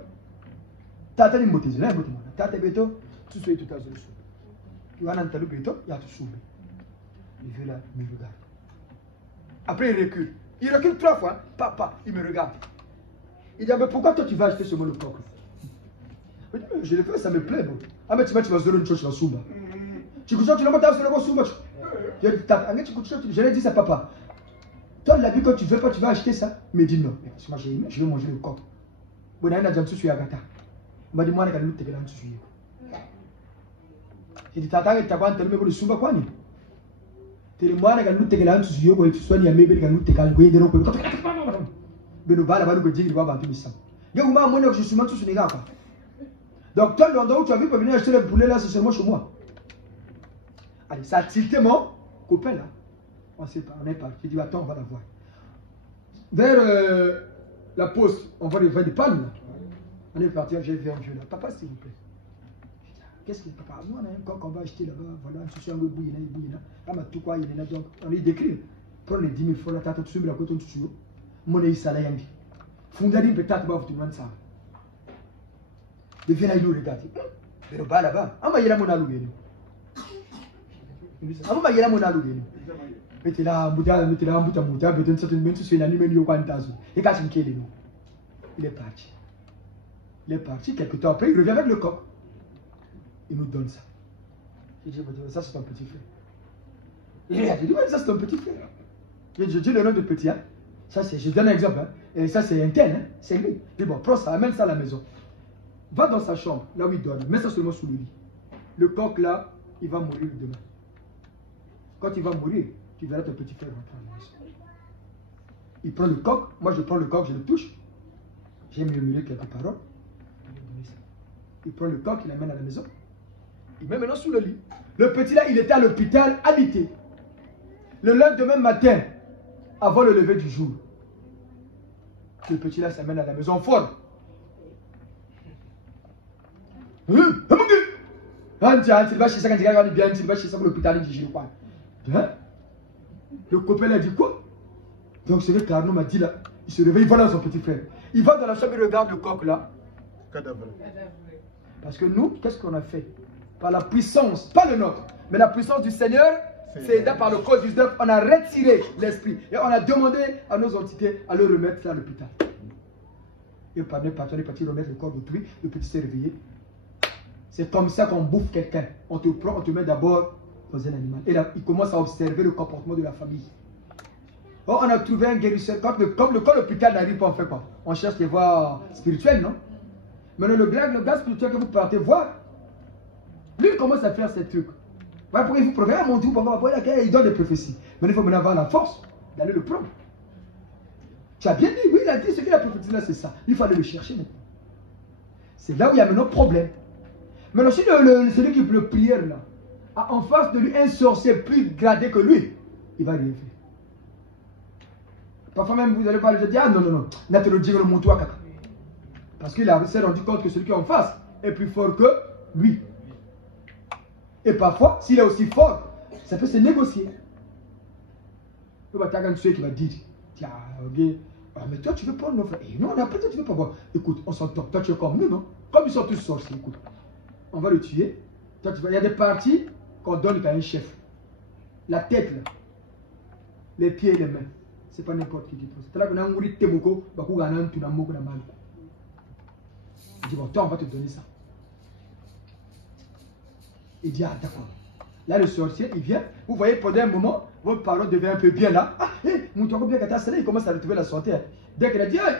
Tata ni motezi na moto mona tata beto tout soit tout à zone il va n'entendre beto il y a tout soumis il veut là me regarde après il recule 3 fois papa il me regarde il dit mais pourquoi toi tu vas acheter ce mono coq? Je le fais ça me plaît bon ah mais tu vas zone une chose la soumba tu couches tu ne vas pas faire le soumba je l'ai dit ça papa toi la vie quand tu veux pas tu vas acheter ça mais dis non moi je vais manger le coq bon on a déjà tout sur agata. Il m'a dit, moi, je vais te faire un sujet. J'ai dit, tata, tu as quoi, tu as le souba quoi? Tu as dit, moi, je vais te faire un sujet, tu sois ni à mes bébés, tu as le de l'eau. Mais nous va là-bas, nous dire qu'il va vendre ça. Il y a un moment où je suis mal sous les gars. Donc, toi, l'endroit où tu as vu pour venir acheter le poulet là, c'est seulement chez moi. Allez, ça a tilté mon copain là. On ne sait pas, on n'est pas. J'ai dit, attends, on va la voir. Vers la pause, on va les vins de palme là. On est parti, j'ai vu un vieux là. Papa, s'il vous plaît. Qu'est-ce qu'il y a, papa? Nous, on a un coq qu'on va acheter là-bas. Voilà, un souci, un peu bouillé là. Ah, mais tout quoi, il est là. Donc, on est décrit. Prends les 10 000 francs là, t'as tout suivi la côte, on te suit. Mon est ça là, yambi. Fondali, peut-être, bah, vous te demandez ça. Le vieux là, il nous regarde. Mais le bas là-bas. Ah, mais il y a mon alou. Ah, mais il y a mon alou. Mettez là, Mouta, Mouta, peut-être, c'est une même chose, c'est une animée, il y a quoi, et quand il est parti. Il est parti, quelques temps après, il revient avec le coq. Il nous donne ça. Il dit, ça c'est ton petit frère. Il a dit, ouais, ça c'est ton petit frère. Je dis le nom de petit, hein. Ça c'est, je donne un exemple, hein. Et ça c'est un tel, hein. C'est lui. Il dit, bon, prends ça, amène ça à la maison. Va dans sa chambre, là où il donne, mets ça seulement sous le lit. Le coq là, il va mourir demain. Quand il va mourir, tu verras ton petit frère rentrer à la maison. Il prend le coq, moi je prends le coq, je le touche. J'ai murmuré quelques paroles. Il prend le coq, il l'amène à la maison. Il met maintenant sous le lit. Le petit là, il était à l'hôpital, alité. Le lendemain matin, avant le lever du jour, le petit là s'amène à la maison fort. Le copain a dit quoi? Donc c'est vrai qu'Arnaud m'a dit là, il se réveille, il va dans son petit frère. Il va dans la chambre, il regarde le coq là. Parce que nous, qu'est-ce qu'on a fait? Par la puissance, pas le nôtre, mais la puissance du Seigneur, c'est par le code 19, on a retiré l'esprit. Et on a demandé à nos entités à le remettre à l'hôpital. Et on est parti remettre le corps d'autrui, le petit s'est réveillé. C'est comme ça qu'on bouffe quelqu'un. On te prend, on te met d'abord dans un animal. Et là, il commence à observer le comportement de la famille. Oh, on a trouvé un guérisseur. Quand l'hôpital n'arrive pas, on fait quoi? On cherche les voies spirituelles, non? Maintenant, le gars spirituel que vous partez voir, lui, il commence à faire ces trucs. Voilà pourquoi il vous prévient, mon Dieu, il donne des prophéties. Maintenant, il faut maintenant avoir la force d'aller le prendre. Tu as bien dit, oui, il a dit ce qu'il a prophétisé là, c'est ça. Il faut aller le chercher maintenant. C'est là où il y a maintenant problème. Maintenant, si celui qui peut prier là, a en face de lui un sorcier plus gradé que lui, il va rien faire. Parfois même, vous allez parler, je dis, ah non, n'a te le dire le montois kaka. Parce qu'il s'est rendu compte que celui qui est en face est plus fort que lui. Et parfois, s'il est aussi fort, ça peut se négocier. Il va y avoir un tueur qui va dire, tiens, mais toi tu veux prendre nos frères. Et non, on a pas, toi tu veux pas voir. Écoute, on s'entend. Toi tu es comme nous, non? Comme ils sont tous sorciers, écoute. On va le tuer. Toi, il y a des parties qu'on donne à un chef. La tête, là. Les pieds et les mains. C'est pas n'importe qui prend. C'est là qu'on a un mouri teboko, bakou ganan, tu n'as moko na mal. Il dit, bon, toi, on va te donner ça. Il dit, ah, d'accord. Là, le sorcier, il vient. Vous voyez, pendant un moment, votre parole devient un peu bien là. Ah, hé, mon toit bien qu'à il commence à retrouver la santé. Dès qu'il a dit, hey,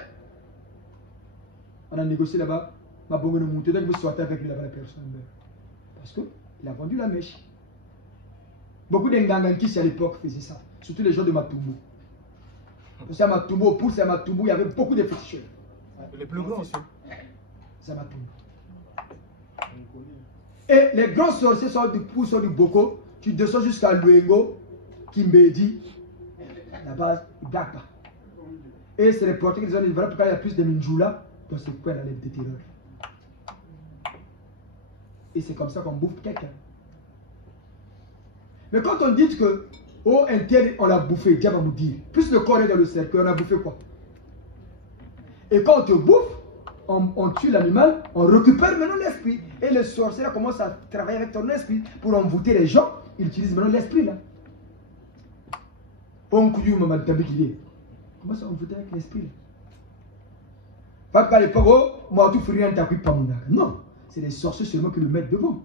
on a négocié là-bas, ma bonne montée, dès que vous sortez avec lui là-bas, la personne meurt. Parce qu'il a vendu la mèche. Beaucoup d'Ngangankis à l'époque faisaient ça. Surtout les gens de Matumbo. Parce qu'à Matumbo, pour ça, Matumbo, il y avait beaucoup de féticheurs. Les plus grands aussi. C'est Matumbo. Et les grands sorciers sont du Boko, tu descends jusqu'à Luengo, Kimbedi, là-bas, Daka. Et c'est les Portugais qui disent, voilà pourquoi il y a plus de Minjoula dans ce coin là, des terreurs. Et c'est comme ça qu'on bouffe quelqu'un. Mais quand on dit que, oh, un tel, on l'a bouffé, Dieu va nous dire, plus le corps est dans le cercle, on a bouffé quoi? Et quand on te bouffe, on tue l'animal, on récupère maintenant l'esprit. Et le sorcier là commence à travailler avec ton esprit pour envoûter les gens. Il utilise maintenant l'esprit là. Comment ça envoûter avec l'esprit là? Pas qu'à l'époque, oh, moi tout ferait un tapis pas mon âme. Non, c'est les sorciers seulement qui le mettent devant.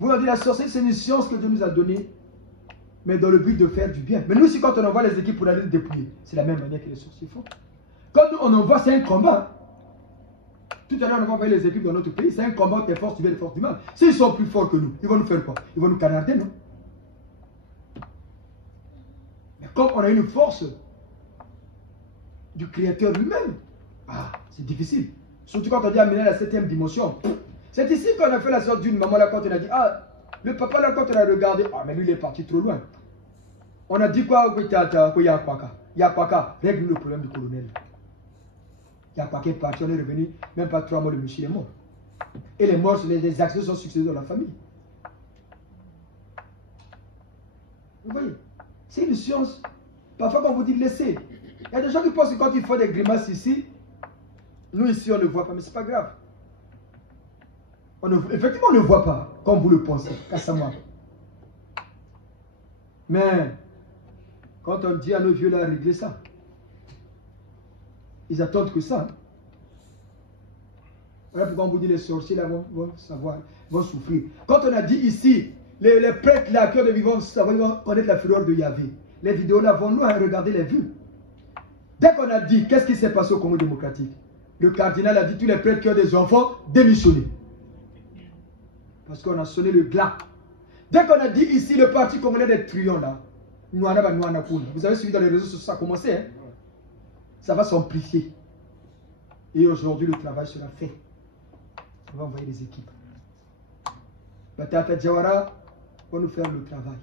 Vous avez dit la sorcellerie, c'est une science que Dieu nous a donnée, mais dans le but de faire du bien. Mais nous aussi, quand on envoie les équipes pour aller les dépouiller, c'est la même manière que les sorciers font. Quand nous, on envoie, c'est un combat. Tout à l'heure, on va envoyer les équipes dans notre pays, c'est un combat des forces du bien et des forces du mal. S'ils sont plus forts que nous, ils vont nous faire quoi? Ils vont nous canarder, non? Mais comme on a une force du Créateur lui-même, ah, c'est difficile. Surtout quand on dit amener la 7e dimension. C'est ici qu'on a fait la sorte d'une maman là quand on a dit, ah, le papa là quand on a regardé, ah, mais lui il est parti trop loin. On a dit quoi? Yapaka, règle le problème du colonel. Yapaka est parti, on est revenu, même pas 3 mois, le monsieur est mort. Et les morts, les actions sont succédés dans la famille. Vous voyez, c'est une science. Parfois, quand vous dites laissez, il y a des gens qui pensent que quand ils font des grimaces ici, nous ici on ne voit pas, mais c'est pas grave. Effectivement, on ne voit pas, comme vous le pensez, casse à moi. Mais, quand on dit à nos vieux là, régler ça, ils attendent que ça. Voilà pourquoi on vous dit les sorciers là vont savoir, vont souffrir. Quand on a dit ici, les prêtres là, cœur de vivant, ils vont connaître la fureur de Yahvé. Les vidéos là vont loin, regardez les vues. Dès qu'on a dit, qu'est-ce qui s'est passé au Congo démocratique? Le cardinal a dit, tous les prêtres qui ont des enfants, démissionnez. Parce qu'on a sonné le glas. Dès qu'on a dit ici, le parti congolais des truands là, vous avez suivi dans les réseaux sociaux, ça a commencé, hein? Ça va s'amplifier. Et aujourd'hui, le travail sera fait. On va envoyer des équipes. Batata Diawara va nous faire le travail.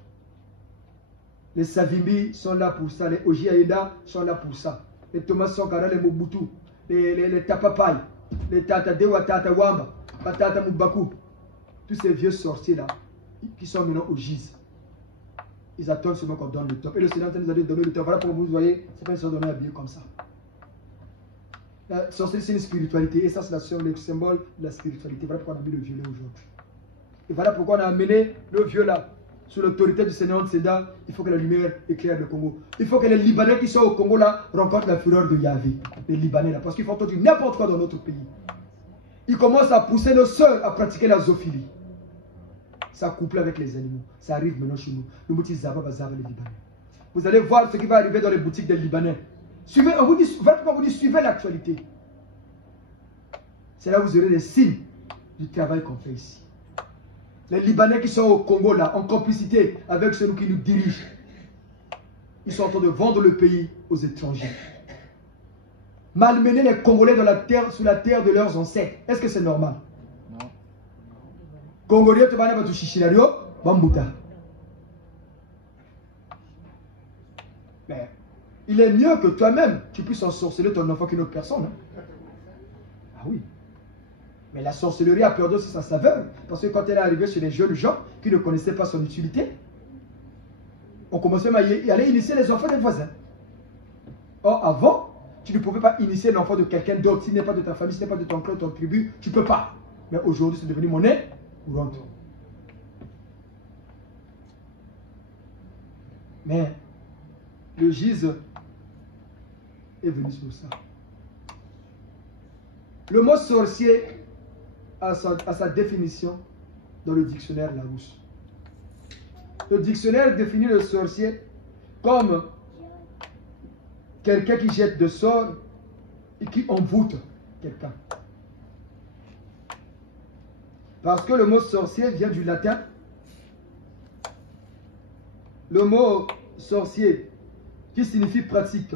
Les Savimbi sont là pour ça. Les Oji Aïda sont là pour ça. Les Thomas Sankara, les Mobutu, les Tapapai, les Tata Dewa, Tata Wamba, Tata Mubaku. Tous ces vieux sorciers là, qui sont maintenant au GIS. Ils attendent seulement qu'on donne le temps. Et le Sénat nous a donné le temps. Voilà pourquoi vous voyez, c'est pas une sorte de habillé comme ça. La sorcellerie, c'est une spiritualité. Et ça, c'est le symbole de la spiritualité. Voilà pourquoi on a mis le violet aujourd'hui. Et voilà pourquoi on a amené le vieux là. Sous l'autorité du Sénat de Seda, il faut que la lumière éclaire le Congo. Il faut que les Libanais qui sont au Congo là rencontrent la fureur de Yahvé. Les Libanais là. Parce qu'ils font tout n'importe quoi dans notre pays. Ils commencent à pousser nos sœurs à pratiquer la zoophilie. Ça couple avec les animaux. Ça arrive maintenant chez nous. Le mouti Zaba Bazar les Libanais. Vous allez voir ce qui va arriver dans les boutiques des Libanais. Suivez, on vous dit, suivez l'actualité. C'est là où vous aurez les signes du travail qu'on fait ici. Les Libanais qui sont au Congo là, en complicité avec ceux qui nous dirigent, ils sont en train de vendre le pays aux étrangers. Malmener les Congolais dans la terre, sous la terre de leurs ancêtres. Est-ce que c'est normal? Non. Congolais, tu vas aller chichilario, bambouta. Mais il est mieux que toi-même, tu puisses ensorceler ton enfant qu'une autre personne. Hein? Ah oui. Mais la sorcellerie a perdu aussi sa saveur. Parce que quand elle est arrivée chez les jeunes gens qui ne connaissaient pas son utilité, on commençait même à aller initier les enfants des voisins. Or, avant, tu ne pouvais pas initier l'enfant de quelqu'un d'autre. S'il n'est pas de ta famille, s'il n'est pas de ton clan, de ton tribu, tu ne peux pas. Mais aujourd'hui, c'est devenu monnaie courante. Mais le GIS est venu sur ça. Le mot sorcier a sa définition dans le dictionnaire Larousse. Le dictionnaire définit le sorcier comme quelqu'un qui jette de sorts et qui envoûte quelqu'un. Parce que le mot sorcier vient du latin. Le mot sorcier qui signifie pratique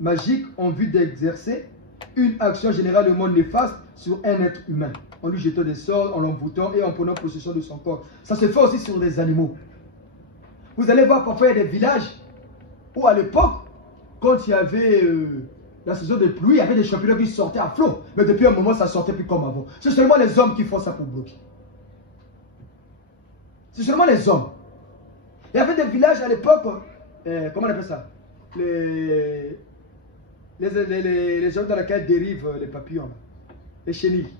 magique en vue d'exercer une action généralement néfaste sur un être humain, en lui jetant des sorts, en l'envoûtant et en prenant possession de son corps. Ça se fait aussi sur des animaux. Vous allez voir parfois il y a des villages où à l'époque, quand il y avait la saison de pluie, il y avait des champignons qui sortaient à flot. Mais depuis un moment, ça ne sortait plus comme avant. C'est seulement les hommes qui font ça pour bloquer. C'est seulement les hommes. Il y avait des villages à l'époque, comment on appelle ça? Les gens dans lesquels dérivent les papillons, les chenilles,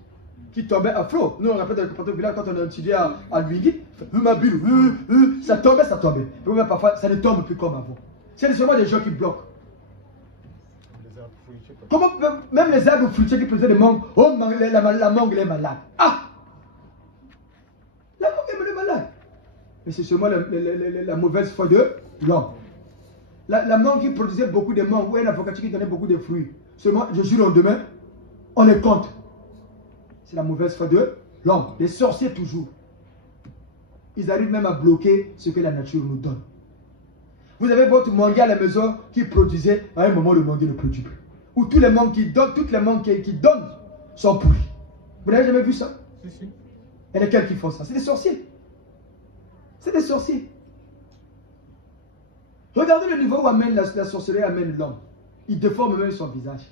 qui tombaient à flot. Nous, on rappelle dans le village, quand on a étudié à Luigi, ça tombait, ça tombait. Mais même parfois, ça ne tombe plus comme avant. C'est seulement des gens qui bloquent. Comment même les arbres fruitiers qui produisaient des mangues, oh, la mangue est malade. Ah! La mangue est malade. Mais c'est seulement la mauvaise foi de l'homme. La mangue qui produisait beaucoup de mangues, ou un avocat qui donnait beaucoup de fruits. Seulement, je jure, demain, on les compte. C'est la mauvaise foi de l'homme. Les sorciers toujours. Ils arrivent même à bloquer ce que la nature nous donne. Vous avez votre mangue à la maison qui produisait, à un moment, le mangue ne produit plus. Ou tous les mangues qui donnent, toutes les mangues qui donnent sont pourries. Vous n'avez jamais vu ça? Si. Et lesquels qui font ça? C'est des sorciers. C'est des sorciers. Regardez le niveau où amène la sorcellerie amène l'homme. Il déforme même son visage.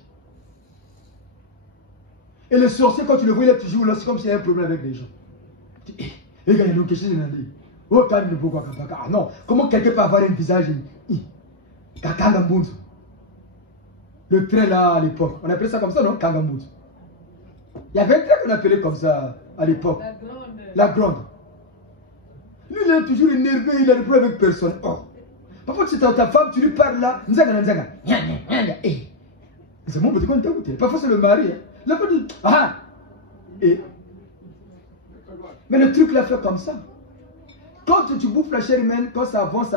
Et le sorcier, quand tu le vois, il est toujours là, c'est comme s'il y a un problème avec les gens. Et gars, il y a quelque chose à dire. Oh, quand il ne peut pas. Ah non, comment quelqu'un peut avoir un visage? Kakangambounz. Le train là à l'époque, on appelait ça comme ça, non? Kangambounz. Il y avait un train qu'on appelait comme ça à l'époque. La grande. Lui, il est toujours énervé, il a le problème avec personne. Oh. Parfois, tu es ta femme, tu lui parles là. C'est mon petit compte. Parfois, c'est le mari. Hein. La femme dit, ah, Mais le truc l'a fait comme ça. Quand tu bouffes la chair humaine, quand ça avance,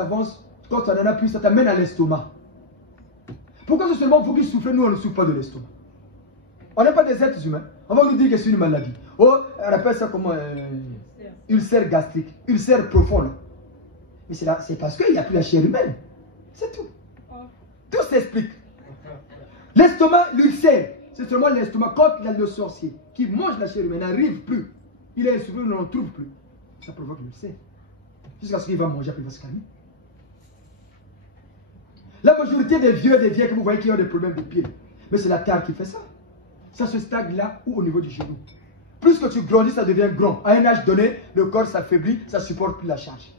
quand tu en as plus, ça t'amène à l'estomac. Pourquoi c'est seulement vous qui souffrez, nous on ne souffre pas de l'estomac? On n'est pas des êtres humains. On va nous dire que c'est une maladie. Oh, on appelle ça comment ulcère gastrique, ulcère profond. Là. Mais c'est parce qu'il n'y a plus la chair humaine. C'est tout. Tout s'explique. L'estomac, l'ulcère, c'est seulement l'estomac. Quand le sorcier qui mange la chair humaine n'arrive plus, il est souffert, on n'en trouve plus. Ça provoque l'ulcère. Jusqu'à ce qu'il va manger, après il va se calmer. La majorité des vieux et des vieilles que vous voyez qui ont des problèmes de pied, mais c'est la terre qui fait ça. Ça se stagne là ou au niveau du genou. Plus que tu grandis, ça devient grand. À un âge donné, le corps s'affaiblit, ça ne supporte plus la charge.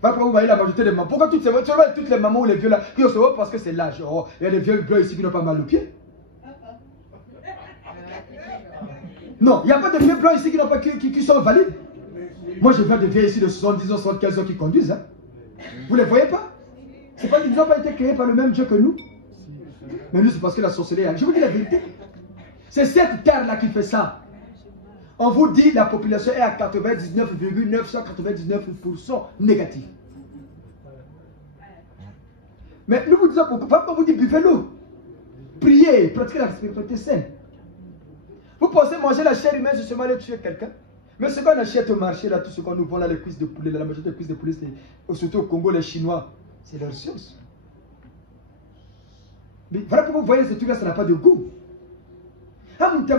Pourquoi vous voyez la majorité des mamans? Pourquoi toutes les mamans ou les vieux là qui ont ce haut? Parce que c'est l'âge. Oh, il y a des vieux blancs ici qui n'ont pas mal aux pieds. Non, il n'y a pas de vieux blancs ici qui sont valides. Moi, je vois des vieux ici de 70 ans, 75 ans qui conduisent. Hein. Vous ne les voyez pas? C'est pas qu'ils n'ont pas été créés par le même Dieu que nous. Mais nous, c'est parce que la sorcellerie. Je vous dis la vérité. C'est cette terre-là qui fait ça. On vous dit la population est à 99,999% négative. Mais nous vous disons pourquoi on vous dit buvez l'eau. Priez, pratiquez la spiritualité saine. Vous pensez manger la chair humaine, c'est seulement aller tuer quelqu'un? Mais ce qu'on achète au marché, là, tout ce qu'on nous vend là, les cuisses de poulet, la majorité des cuisses de poulet, surtout au Congo, les Chinois, c'est leur science. Mais voilà que vous voyez ce truc-là, ça n'a pas de goût. Il n'y a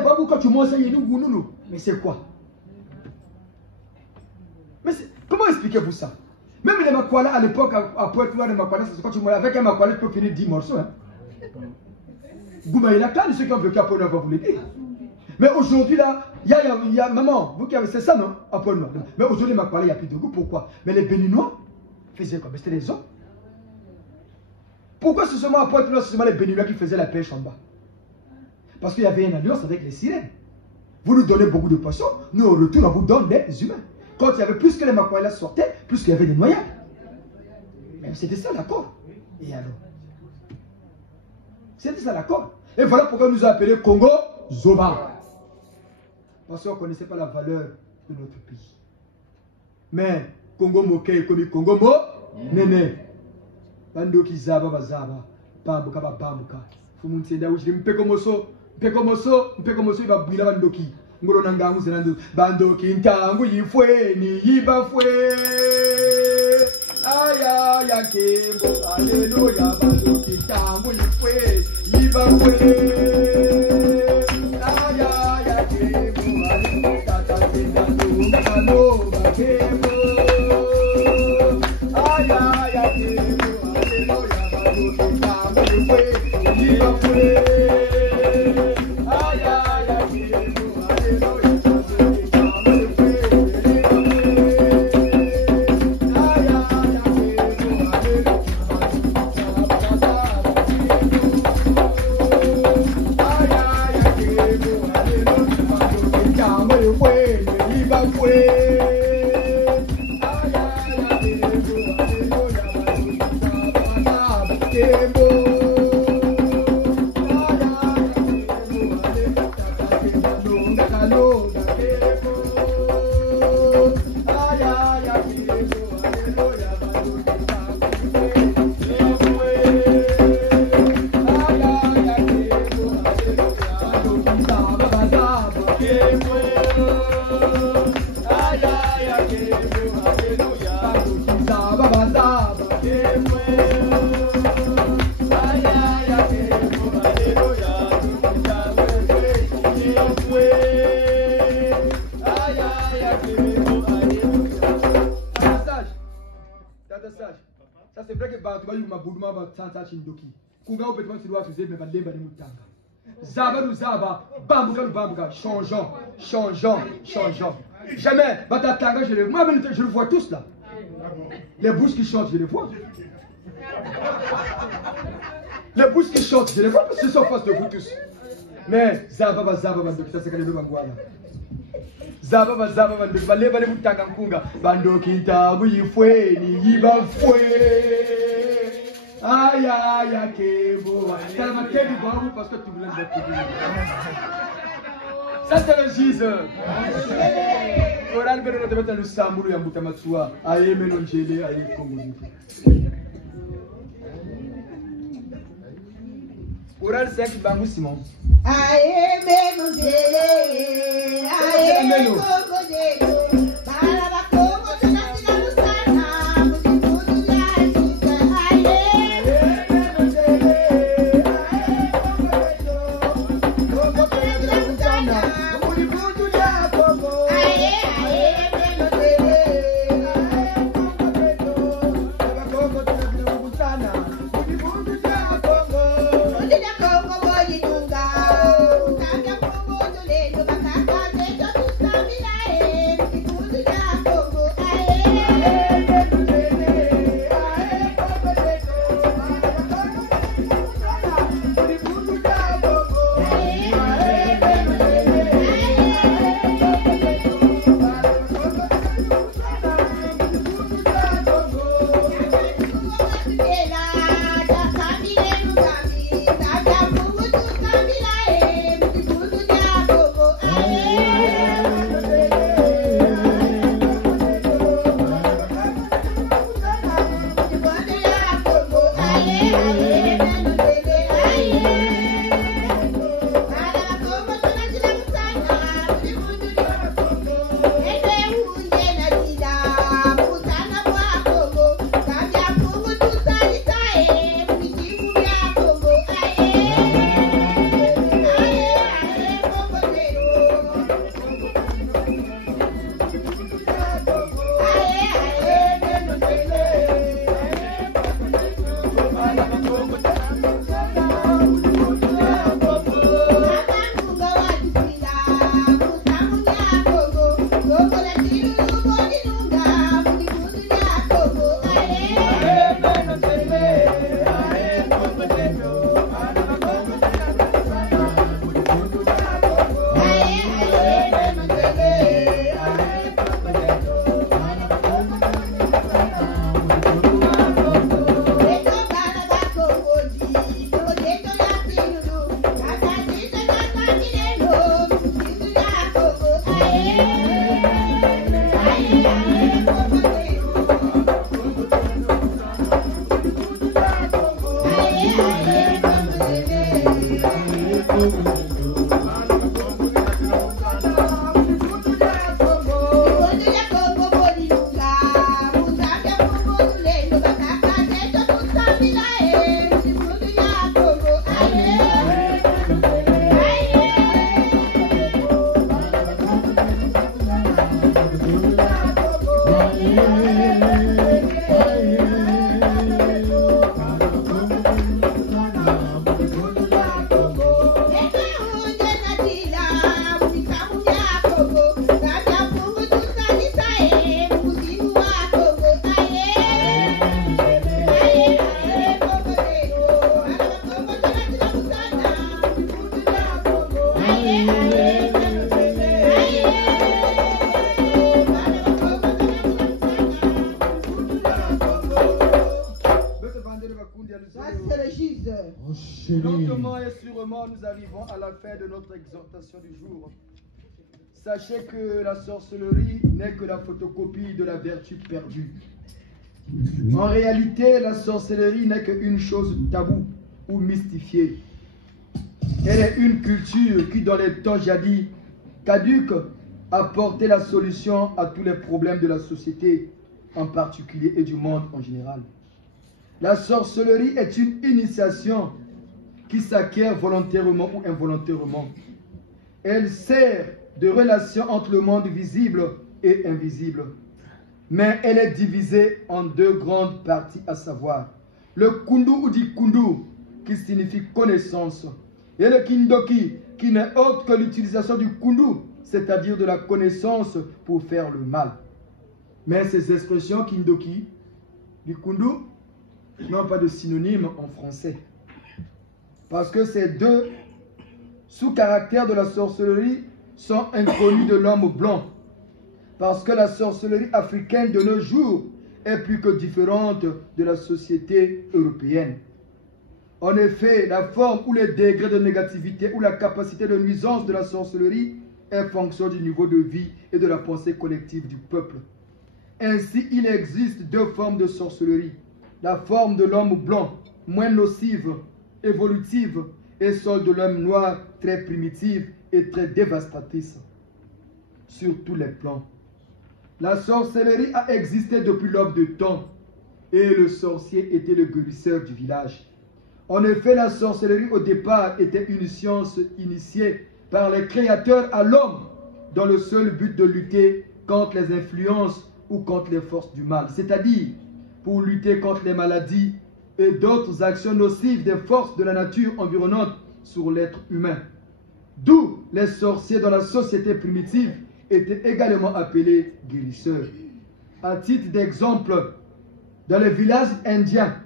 pas beaucoup quand tu manges ça, mais c'est quoi? Mais comment expliquez-vous ça? Même les makwala à l'époque, à Pointe-Noire, les makwala, c'est quand tu manges avec un makwala, tu peux finir 10 morceaux. Hein? Goumaïla, ceux qui ont vécu à Pointe-Noire vont vous le dire. Mais aujourd'hui, là, il y a maman, vous qui avez, c'est ça, non? À Pointe-Noire. Mais aujourd'hui, les makwala, il n'y a plus de goût. Pourquoi? Mais les Béninois faisaient quoi? C'était les hommes. Pourquoi c'est seulement à Pointe-Noire, c'est seulement les Béninois qui faisaient la pêche en bas? Parce qu'il y avait une alliance avec les sirènes. Vous nous donnez beaucoup de poissons, nous au retour on vous donne des humains. Quand il y avait plus que les makwala sortaient, plus qu'il y avait des noyades. Mais c'était ça l'accord. Et alors? C'était ça l'accord. Et voilà pourquoi nous avons appelé Congo Zoba. Parce qu'on ne connaissait pas la valeur de notre pays. Mais Congo Moke, Congo Mo, Nene. Bando ki zaba bazaba, bambuka bambuka. Fumuntsenda uchi mpekomoso iba bwila bandoki. Ngoro nangangu zenando bandoki ntangu yifweni yibafwe. Aya ya kembo haleluya bandoki ntangu yifweni yibafwe. Aya ya kembo haleluya tata zenando ngano bakembo. Aya ya kembo Ça c'est vrai que Bantu bayu mabouduma ba tanta chindoki. Kunga opetement tu dois fazer mais balemba ni mutanga. Zaba nous zaba, bambuka, changeant. Jamais, batatanga je le moi je le vois tous là. Les bouches qui chantent, je les vois. Les bouches qui chantent, je les vois parce qu'ils sont en face de vous tous. Mais zaba bandoki ça c'est quand les bangwana. Zaba bandoki balemba ni mutanga kunga bandoki ntabu yifweni yibafwe. Aïe, aïe, aïe, Kebo. T'as marqué du bon parce que tu voulais le Kebo. Ça, c'est le giseur. Oral Beno de mettre le Samoulou et Moutamatsua. Aïe, Menonjele, aïe, Congo. Oral Sek Bangou Simon. Aïe, Menonjele, aïe, Congo Jelo. Balaba Congo, Tunasina Musana. Musikundu ya Chisa, aïe. Lentement et sûrement, nous arrivons à la fin de notre exhortation du jour. Sachez que la sorcellerie n'est que la photocopie de la vertu perdue. En réalité, la sorcellerie n'est qu'une chose taboue ou mystifiée. Elle est une culture qui, dans les temps jadis caducs, a porté la solution à tous les problèmes de la société en particulier et du monde en général. La sorcellerie est une initiation qui s'acquiert volontairement ou involontairement. Elle sert de relation entre le monde visible et invisible. Mais elle est divisée en deux grandes parties, à savoir le kundu ou dit kundu, qui signifie connaissance, et le kindoki, qui n'est autre que l'utilisation du kundu, c'est-à-dire de la connaissance pour faire le mal. Mais ces expressions kindoki, du kundu, n'ont pas de synonyme en français. Parce que ces deux sous-caractères de la sorcellerie sont inconnus de l'homme blanc. Parce que la sorcellerie africaine de nos jours est plus que différente de la société européenne. En effet, la forme ou le degré de négativité ou la capacité de nuisance de la sorcellerie est fonction du niveau de vie et de la pensée collective du peuple. Ainsi, il existe deux formes de sorcellerie. La forme de l'homme blanc, moins nocive, évolutive, et celle de l'homme noir, très primitive et très dévastatrice sur tous les plans. La sorcellerie a existé depuis l'aube de temps et le sorcier était le guérisseur du village. En effet, la sorcellerie au départ était une science initiée par les créateurs à l'homme dans le seul but de lutter contre les influences ou contre les forces du mal, c'est-à-dire pour lutter contre les maladies et d'autres actions nocives des forces de la nature environnante sur l'être humain. D'où les sorciers dans la société primitive étaient également appelés guérisseurs. À titre d'exemple, dans les villages indiens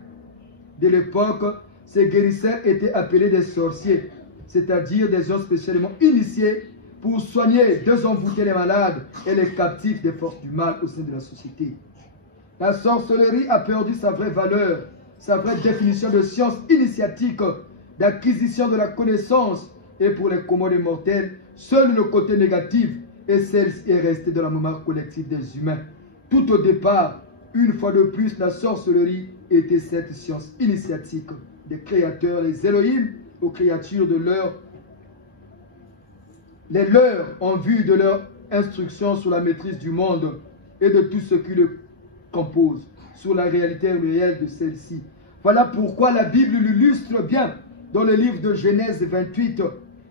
de l'époque, ces guérisseurs étaient appelés des sorciers, c'est-à-dire des gens spécialement initiés pour soigner, désenvoûter les malades et les captifs des forces du mal au sein de la société. La sorcellerie a perdu sa vraie valeur, sa vraie définition de science initiatique, d'acquisition de la connaissance, et pour les communs mortels, seul le côté négatif et celle-ci est restée dans la mémoire collective des humains. Tout au départ, une fois de plus, la sorcellerie était cette science initiatique des créateurs, les Elohim, aux créatures de les leurs en vue de leur instruction sur la maîtrise du monde et de tout ce qui le compose, sur la réalité réelle de celle-ci. Voilà pourquoi la Bible l'illustre bien dans le livre de Genèse 28.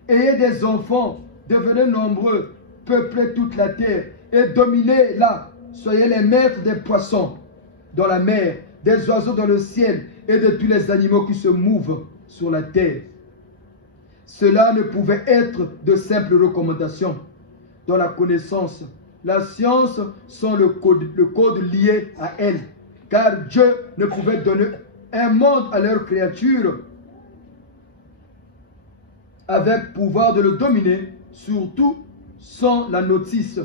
Ayez des enfants, devenez nombreux, peuplez toute la terre et dominez-la. Soyez les maîtres des poissons dans la mer, des oiseaux dans le ciel et de tous les animaux qui se mouvent sur la terre. Cela ne pouvait être de simples recommandations. Dans la connaissance, la science sont le code lié à elle, car Dieu ne pouvait donner un monde à leurs créatures avec pouvoir de le dominer, surtout sans la notice.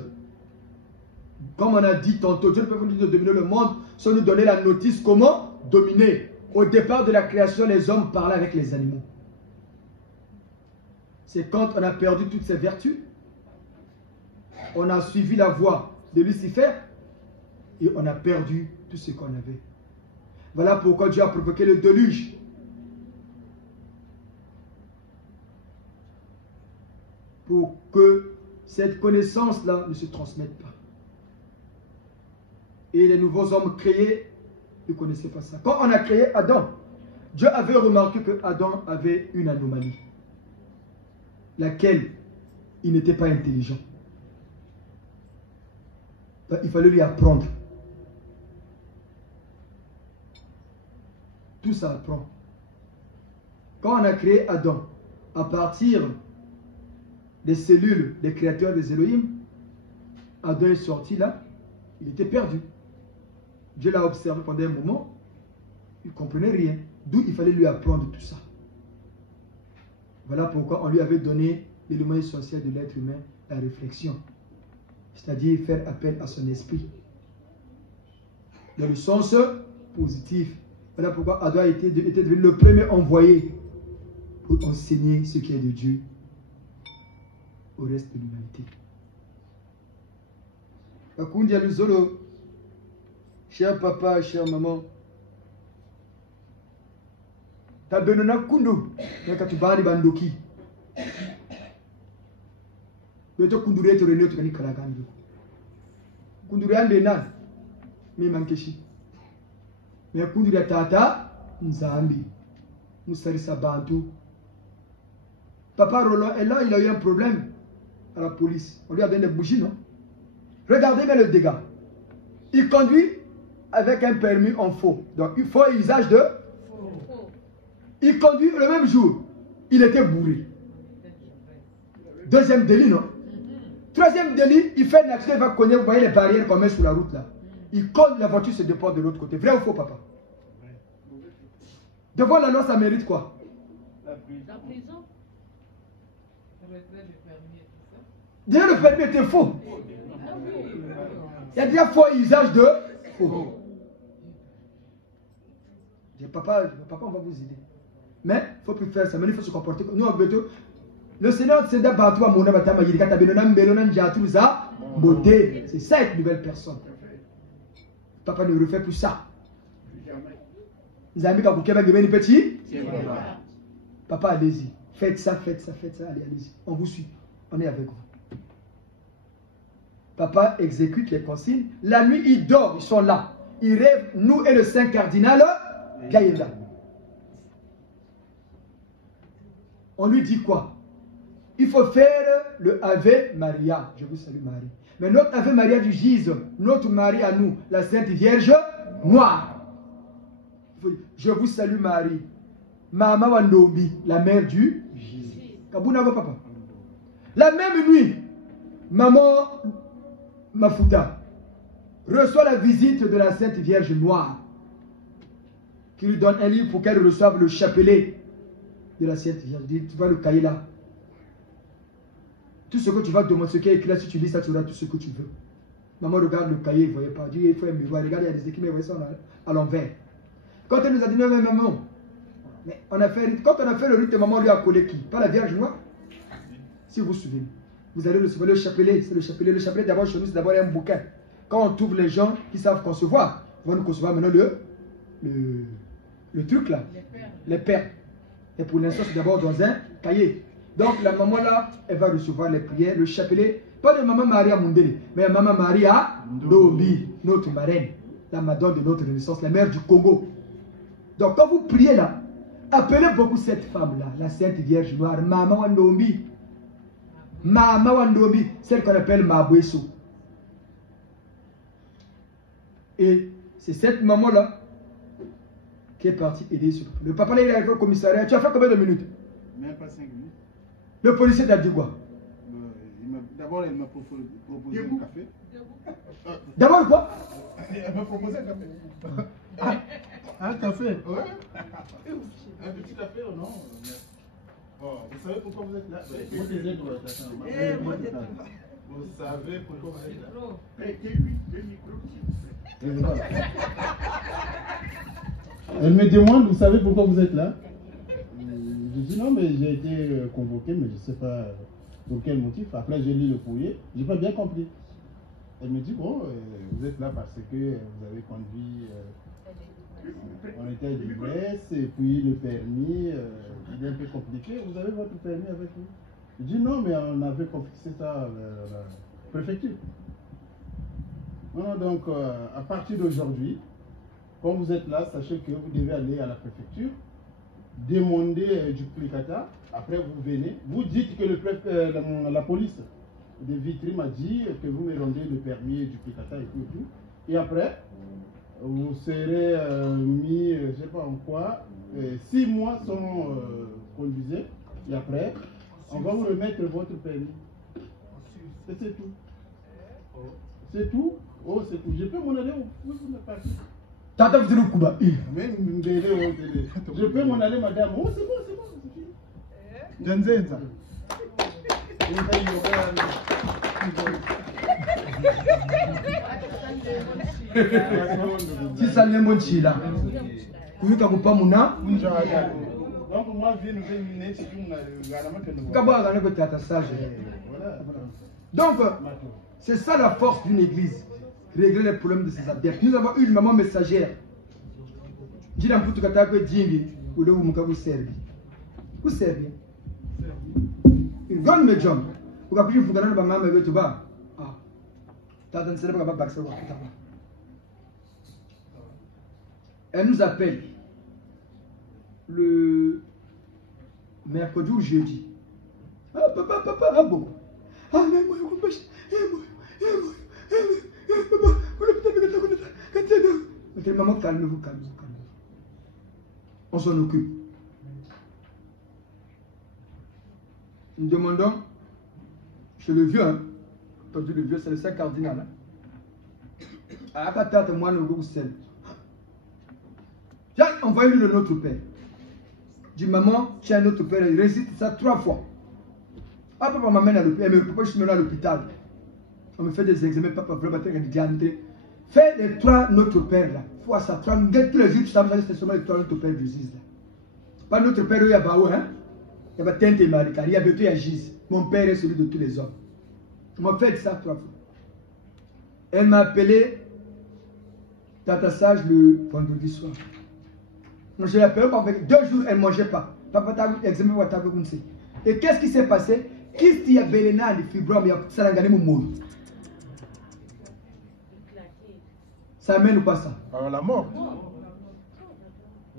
Comme on a dit tantôt, Dieu ne peut pas nous dominer le monde sans nous donner la notice. Comment dominer? Au départ de la création, les hommes parlaient avec les animaux. C'est quand on a perdu toutes ces vertus, on a suivi la voie de Lucifer et on a perdu tout ce qu'on avait. Voilà pourquoi Dieu a provoqué le déluge. Pour que cette connaissance-là ne se transmette pas. Et les nouveaux hommes créés ne connaissaient pas ça. Quand on a créé Adam, Dieu avait remarqué que Adam avait une anomalie, laquelle il n'était pas intelligent. Il fallait lui apprendre. Tout ça apprend. Quand on a créé Adam, à partir des cellules des créateurs des Elohim, Adam est sorti là, il était perdu. Dieu l'a observé pendant un moment, il ne comprenait rien. D'où il fallait lui apprendre tout ça. Voilà pourquoi on lui avait donné l'élément essentiel de l'être humain, la réflexion. C'est-à-dire faire appel à son esprit. Dans le sens positif. Voilà pourquoi Adam était devenu le premier envoyé pour enseigner ce qui est de Dieu au reste de l'humanité. Akundia Luzolo, cher papa, chère maman, ta benona kundu, nakatubani bandoki. Beto kundure to reno to kani kalakandu. Kundure ande nan, me mankeshi. Mais kundure tata, nzambi, musarisa bantu. Papa Roland est là, il a eu un problème à la police. On lui a donné des bougies, non? Regardez bien le dégât. Il conduit avec un permis en faux. Donc, il faut usage de faux. Il conduit le même jour. Il était bourré. Deuxième délit, non? Troisième délit, il fait un accident, il va cogner, vous voyez les barrières qu'on met sur la route là. Il cogne, la voiture se déporte de l'autre côté. Vrai ou faux, papa? Devant la loi, ça mérite quoi? La prison. Déjà le permis était faux. Il y a déjà faux usage de faux. Papa, on va vous aider. Mais il ne faut plus faire ça. Mais il faut se comporter comme nous. Le Seigneur s'est d'abord à mon abattement. Il dit c'est ça une nouvelle personne. Papa ne refait plus ça. Les amis, quand vous avez petit, papa, allez-y. Faites ça, faites ça, faites ça. Allez, allez-y. On vous suit. On est avec vous. Papa exécute les consignes. La nuit, ils dorment. Ils sont là. Ils rêvent, nous et le Saint Cardinal Gaïda. On lui dit quoi? Il faut faire le Ave Maria. Je vous salue Marie. Mais notre Ave Maria du Gise, notre Marie à nous, la Sainte Vierge Noire. Je vous salue Marie. Mama Wandombi, la mère du Gise. Kabuna papa. La même nuit, maman Mafuta reçoit la visite de la Sainte Vierge Noire qui lui donne un livre pour qu'elle reçoive le chapelet de la Sainte Vierge. Tu vas le cahier là. Tout ce que tu vas demander, ce qui est écrit là, si tu lis ça, tu auras tout ce que tu veux. Maman regarde le cahier, il ne voyait pas. Dit, il faut un miroir. Regarde, il y a des équipes, mais il voyait ça à l'envers. Quand elle nous a dit, non, mais maman, mais on a fait, quand on a fait le rite, maman lui a collé qui? Pas la Vierge Noire? Si vous vous souvenez. Vous allez recevoir le chapelet. C'est le chapelet. Le chapelet, d'abord, chez nous, c'est d'abord un bouquin. Quand on trouve les gens qui savent concevoir, ils vont nous concevoir maintenant le truc là. Les pères. Et pour l'instant, c'est d'abord dans un cahier. Donc, la maman là, elle va recevoir les prières, le chapelet. Pas de maman Maria Mundele, mais maman Maria Ndombi, notre marraine, la madone de notre Renaissance, la mère du Congo. Donc, quand vous priez là, appelez beaucoup cette femme là, la Sainte Vierge Noire, Maman Wandombi. Maman Wandombi, celle qu'on appelle Mabouesso. Et c'est cette maman là qui est partie aider ce papa. Le papa là, il est arrivé au commissariat. Tu as fait combien de minutes? Même pas 5 minutes. Le policier t'a dit quoi? D'abord, il m'a proposé un café. D'abord quoi? Elle m'a proposé un café. Un café? Ouais. Un petit café ou non? Oh, vous savez pourquoi vous êtes là? Vous savez pourquoi vous êtes là? Elle me demande, vous savez pourquoi vous êtes là? Je dis non, mais j'ai été convoqué, mais je ne sais pas pour quel motif. Après, j'ai lu le courrier, je n'ai pas bien compris. Elle me dit, bon, vous êtes là parce que vous avez conduit en état d'ivresse, et puis le permis, il est un peu compliqué. Vous avez votre permis avec vous? Je dis non, mais on avait confisqué ça à la préfecture. Non, donc, à partir d'aujourd'hui, quand vous êtes là, sachez que vous devez aller à la préfecture, demander du plicata. Après, vous venez, vous dites que la police de Vitry m'a dit que vous me rendez le permis du plicata et tout. Et après, vous serez mis, je ne sais pas en quoi, 6 mois sont conduisés. Et après, on va vous remettre votre permis. Et c'est tout. C'est tout. Oh, c'est tout. Je peux m'en aller où vous me partez. Tata, vous êtes au Kuba. Je peux m'en aller, madame. Oh, c'est bon, c'est bon. Janzenza. Si ça vient mon chila. Vous avez pas mon nom? Donc, moi, je viens de venir ici. Donc, c'est ça la force d'une église. Régler les problèmes de ses adeptes. Nous avons une maman messagère. Je n'ai pas tout à fait dit que vous servez. Vous servez. Une grande médium. Vous avez pu vous donner le maman, mais tu vas. Ah. Elle nous appelle le mercredi ou jeudi. Ah, papa, ah bon. Ah, mais moi, maman, calmez-vous. On s'en occupe. Nous demandons chez le vieux, hein. Entendu, le vieux, c'est le Saint Cardinal. Hein. Moi, le Roussel. J'ai envoyé le Notre Père. Dis, maman, tu as un Notre Père. Il récite ça 3 fois. Ah, papa m'amène à l'hôpital. Papa, je suis maintenant à l'hôpital. On me fait des examens, papa, fais les 3 Notre Père là. Fois ça. Tous les jours, tu savais, c'est seulement les 3 Notre Père du Ziz là. Pas notre père, il y a Baou, hein. Il y a Tente et Marika, il y a Beto et Agis. Mon père est celui de tous les hommes. On m'a fait ça 3 fois. Elle m'a appelé Tata Sage le vendredi soir. Donc je l'ai appelé avec 2 jours, elle ne mangeait pas. Papa t'a examiné pour t'avoir comme ça. Et qu'est-ce qui s'est passé? Qu'est-ce qu'il y a Belena, les fibromes, il y a Salangane Moumoul. Ça amène ou pas ça? Alors la mort.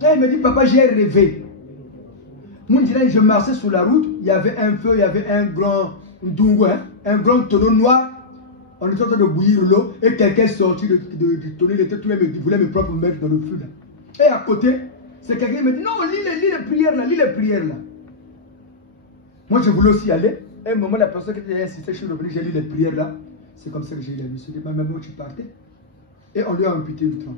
Quand il me dit, papa, j'ai rêvé. Mon dirait, je marchais sur la route, il y avait un feu, il y avait un grand dungo, hein, un grand tonneau noir. On était en train de bouillir l'eau et quelqu'un sortit du tonneau, il était tout le monde, il voulait me prendre pour me mettre dans le feu. Là. Et à côté, c'est quelqu'un qui me dit, non, lis les prières là, lis les prières là. Moi, je voulais aussi aller. Et au moment, la personne qui était insistée, je suis revenu, j'ai lu les prières là. C'est comme ça que j'ai lu. Je me suis dit, même où tu partais. Et on lui a amputé le tronc.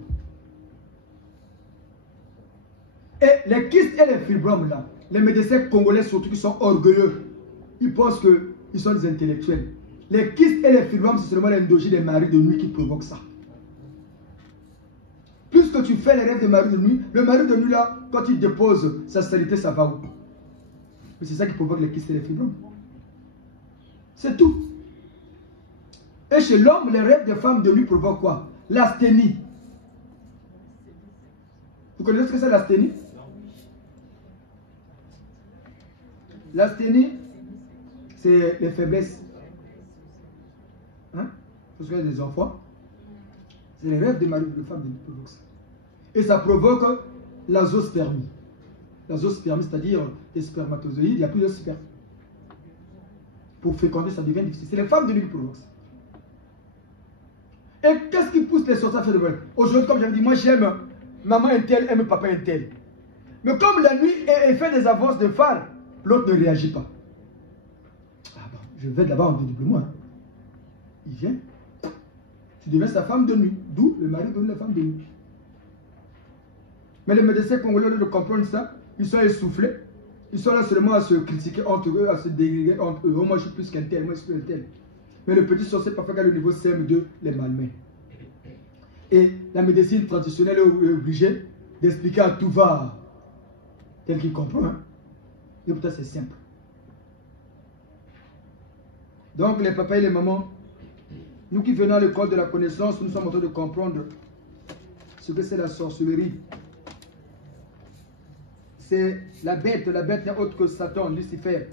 Et les kystes et les fibromes là, les médecins congolais surtout qui sont orgueilleux, ils pensent qu'ils sont des intellectuels. Les kystes et les fibromes, c'est seulement l'endogie des maris de nuit qui provoque ça. Plus que tu fais les rêves de mari de nuit, le mari de nuit là, quand il dépose sa stérilité, ça va où? Mais c'est ça qui provoque les kystes et les fibromes. C'est tout. Et chez l'homme, les rêves des femmes de nuit provoquent quoi? L'asthénie. Vous connaissez ce que c'est l'asthénie? L'asthénie, c'est les faiblesses. Hein? Parce qu'il y a des enfants. C'est les rêves des maris de femmes qui provoquent ça. Et ça provoque l'azospermie. L'azospermie, c'est-à-dire des spermatozoïdes, il n'y a plus de sperme. Pour féconder, ça devient difficile. C'est les femmes de nuit qui provoquent ça. Et qu'est-ce qui pousse les sorciers à faire de vol? Aujourd'hui, comme j'avais dit, moi j'aime maman un tel, aime papa un tel. Mais comme la nuit, elle fait des avances de phare, l'autre ne réagit pas. Ah bon, je vais d'abord en dédoublement. Hein. Il vient. Tu deviens sa femme de nuit. D'où le mari devient la femme de nuit. Mais les médecins congolais, au lieu de comprendre ça, ils sont essoufflés. Ils sont là seulement à se critiquer entre eux, à se dégrégrer entre eux. Oh, moi je suis plus qu'un tel, moi je suis plus qu'un tel. Mais le petit sorcier, parfois, quand le niveau CM2, les malmets. Et la médecine traditionnelle est obligée d'expliquer à tout va tel qu'il comprend. Hein? Et pourtant, c'est simple. Donc, les papas et les mamans, nous qui venons à l'école de la connaissance, nous sommes en train de comprendre ce que c'est la sorcellerie. C'est la bête n'est autre que Satan, Lucifer.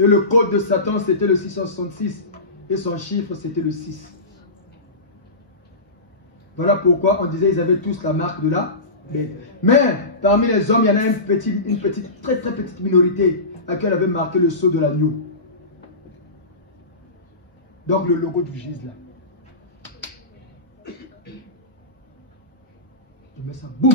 Et le code de Satan, c'était le 666. Et son chiffre, c'était le 6. Voilà pourquoi on disait qu'ils avaient tous la marque de la bête. Mais parmi les hommes, il y en a une petite, très très petite minorité à qui on avait marqué le sceau de l'agneau. Donc le logo du gis là. Je mets ça, boum.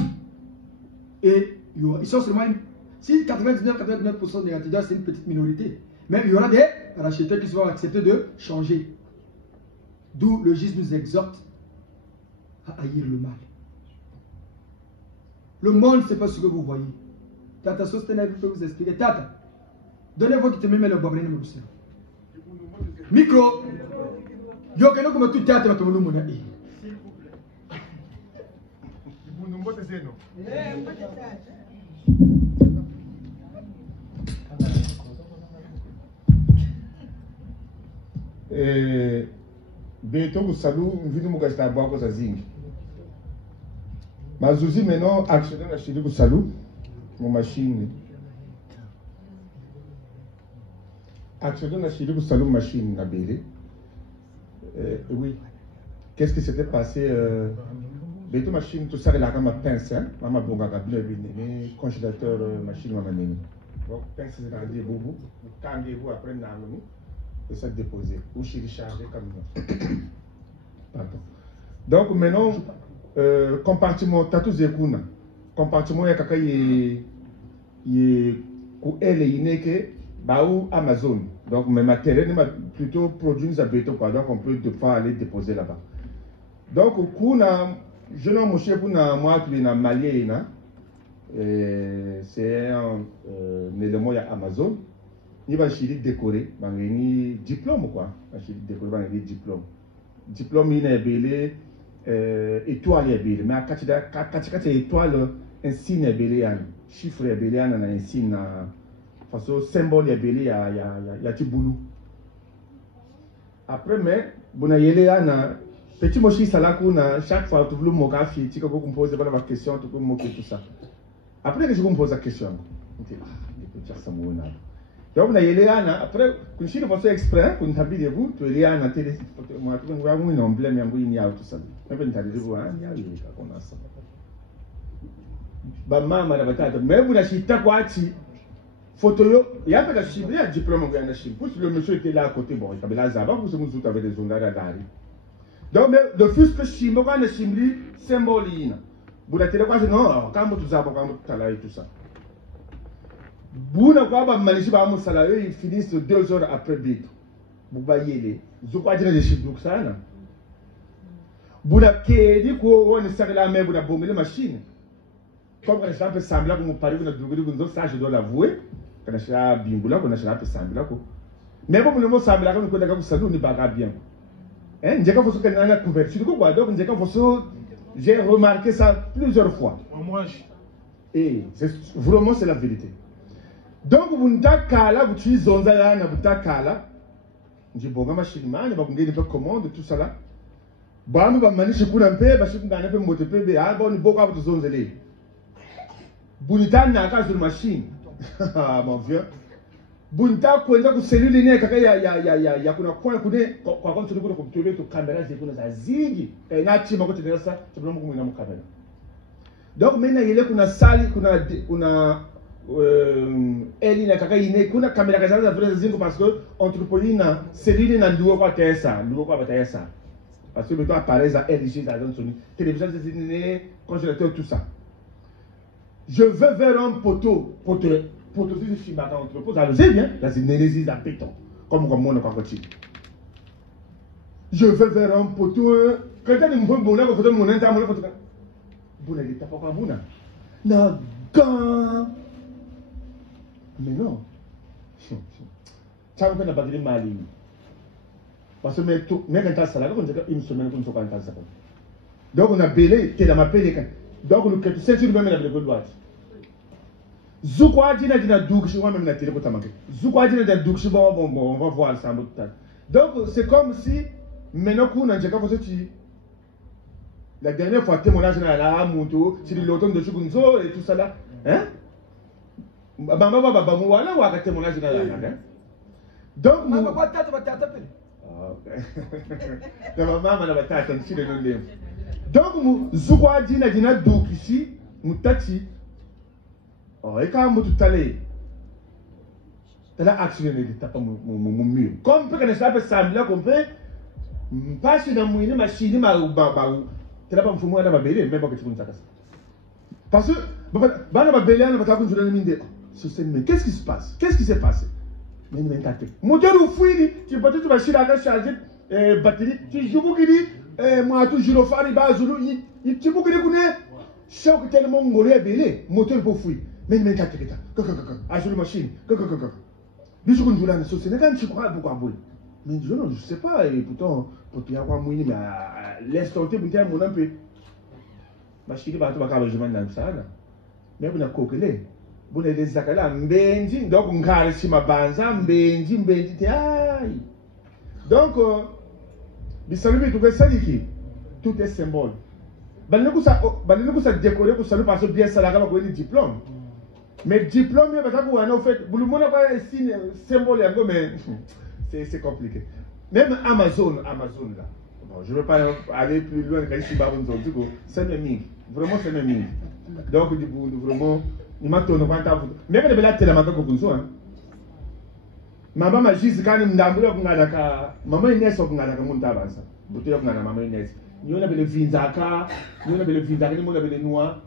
Et ils sont seulement une... Si 99% négatifs, c'est une petite minorité. Mais il y aura des racheteurs qui vont accepter de changer. D'où le gis nous exhorte à haïr le mal. Le monde, ce n'est pas ce que vous voyez. Tata Sostenel peut vous expliquer. Tata, donnez-vous qui te met le boblin de l'océan. Micro. Yo, que nous comme tout théâtre, mais comme nous, mon ami. S'il vous plaît. Vous nous mettez non. Beto Salou, nous nous gastons à boire aux Azingi. Ma Zouzi maintenant actionne la chérie Salou, mon machine. Actionne la chérie Salou, machine à Bélé. Oui. Qu'est-ce qui s'était passé? Beto machine, tout ça, il a comme un pince, hein? Maman bonga kabile bine, congélateur machine maman nene. Donc pince c'est dans des boubou, vous après n'amoni. Et ça déposer ou chez charger comme pardon. Donc maintenant compartiment tatou zekuna compartiment ya kaka ye ku ele ineke ba ou Amazon. Donc mes matériels plutôt produits à béton quoi, donc on peut de fois aller déposer là-bas. Donc kuna je n'ai mon chef na moi qui na malien na c'est un élément ya Amazon. Il va chérir décorer, il va diplôme quoi, il va chérir décorer, il va diplôme. Diplôme il est belé, étoile est belé, mais quand il y a étoile, un signe est belé, chiffre ya belé na ici na façon symbole ya belé ya tiboulou. Après mais bona yele na petit mochi salaku na chaque fois tu veux mo ka fi ti ko me poser pas la question tu peux me tout ça. Après que je me pose la question. Tu dire ça mo na. Donc na yele après kun shi de façon exprès kun tabi vous tu yele na télé moi tu ngwa mu no emblème yangu ini ya tout ça. Mais ben tadi vous ya yele ka kona ça. Ba mama na batata mais vous na chita kwati photo yo ya pas de chibre ya diplôme ngwa na chibre. Le monsieur était là à côté bon il avait la zaba vous se vous avec des ondas d'ari. Donc le fils que chimbo quand na chimri symbole ina. Buna tele kwa non kama tu zaba kama tala et tout ça. Buna kwa ba manishi ba mu salayo ils finissent 2 heures après bit. Buba yele. Zukwa jina de chibre sana. Buna kedi ko woni sakala me buna bomile machine. Comme quand je suis semblable comme Paris, ça je dois l'avouer. Quand je suis à Bimbula, quand je suis semblable. Mais pour le mot semblable, quand je suis ne pas bien. Hein, j'ai couverture quoi, donc j'ai remarqué ça plusieurs fois. Et vraiment c'est la vérité. Donc vous n'êtes kala, vous utilisez zonza yana, vous n'êtes kala. J'ai bon machine man, vous avez des commandes tout ça là. Bon, vous avez maniché pour un peu, parce que vous avez un peu motivé, ah bon, beaucoup à vous zonza les. Bunita na ka sur machine. Mon vieux. Bunita kwenda ku cellule ne kaka ya kuna kwa kude kwa kontu kuna kumtolea to kamera zetu za zigi. Na chima ko tena sa tubona mu na kamera. Donc maintenant ile kuna sali kuna eli na kaka ine kuna kamera kaza za vile zingo parce que entrepreneur na cellule na nduo kwa tesa, nduo kwa batesa. Parce que toi appareil à LG dans son télévision zine congélateur tout ça. Je veux vers un poteau de chimaka entrepôt, ça le sait bien, là c'est une énergie à béton, comme on a pas côté. Je veux vers un poteau, quand tu as une bonne bonne, quand tu as mon intérêt, mon poteau. Bon, elle est pas quoi, bon, na gan. Mais non. Ça me fait pas de mal. Parce que mais quand tu as ça là, quand tu as une semaine, quand tu as ça. Donc on a belé, tu es dans ma pelé. Donc nous que c'est sur même la droite. Zukwa dina dina doukchi moi même la télé pour tamanke. Zukwa dina dina doukchi bon on va voir ça en tout temps. Donc c'est comme si maintenant qu'on a déjà fait la dernière fois témoignage na la moto, c'est l'automne de Chugunzo et tout ça là, hein? Baba mu wala wa ka témoignage na la hein? Donc nous maman na batata nsi de l'olé. Donc nous zukwa dina dina doukchi mutati. Oh, et quand vous tout allez, tu as actionné de taper mon mur. Comme peut que ça peut sembler qu'on peut passer dans une machine, mais tu n'as pas fait moi dans ma belle, mais pas que tu connais ça. Parce que, dans ma belle, on va t'avoir une journée de qu'est-ce qui se passe? Qu'est-ce qui s'est passé? Mais il m'a tapé. Moteur ou fouille, tu peux te machine à charger batterie, tu joues beaucoup de moi, tu joues au phare, il tu beaucoup de connaître. Choc tellement ngolé belé, moteur pour fouille. Mais il m'a tapé. Ah, je le machine. Mais je ne sais pas si pourquoi boule. Mais je ne sais pas, et pourtant, pour te avoir mouillé, mais l'instant où tu as mon un peu. Machine, bah, tu vas avoir le dans ça. Mais vous n'avez coquelé. Vous avez des acala, mbendi, donc on garde si ma banza, mbendi, aïe. Donc, bisalubi, tout ça, tout est symbole. Balne ça décorer pour saluer parce que bien ça la gamme pour le diplôme. Mais diplôme, il va en fait, vous le monde pas un symbole mais c'est compliqué. Même Amazon là. Bon, je ne veux pas aller plus loin que ici Babonzo. Du coup, c'est le ming. Vraiment c'est le ming. Donc vraiment, il m'a tourné quand t'as vu. Même les belles télé m'a fait comme ça. Maman m'a dit quand il m'a dit que maman il n'est pas qu'on a la montagne avança. Bouteille qu'on a la maman il n'est. Nous on a le vinzaka, nous on a le vinzaka, nous on a le noix.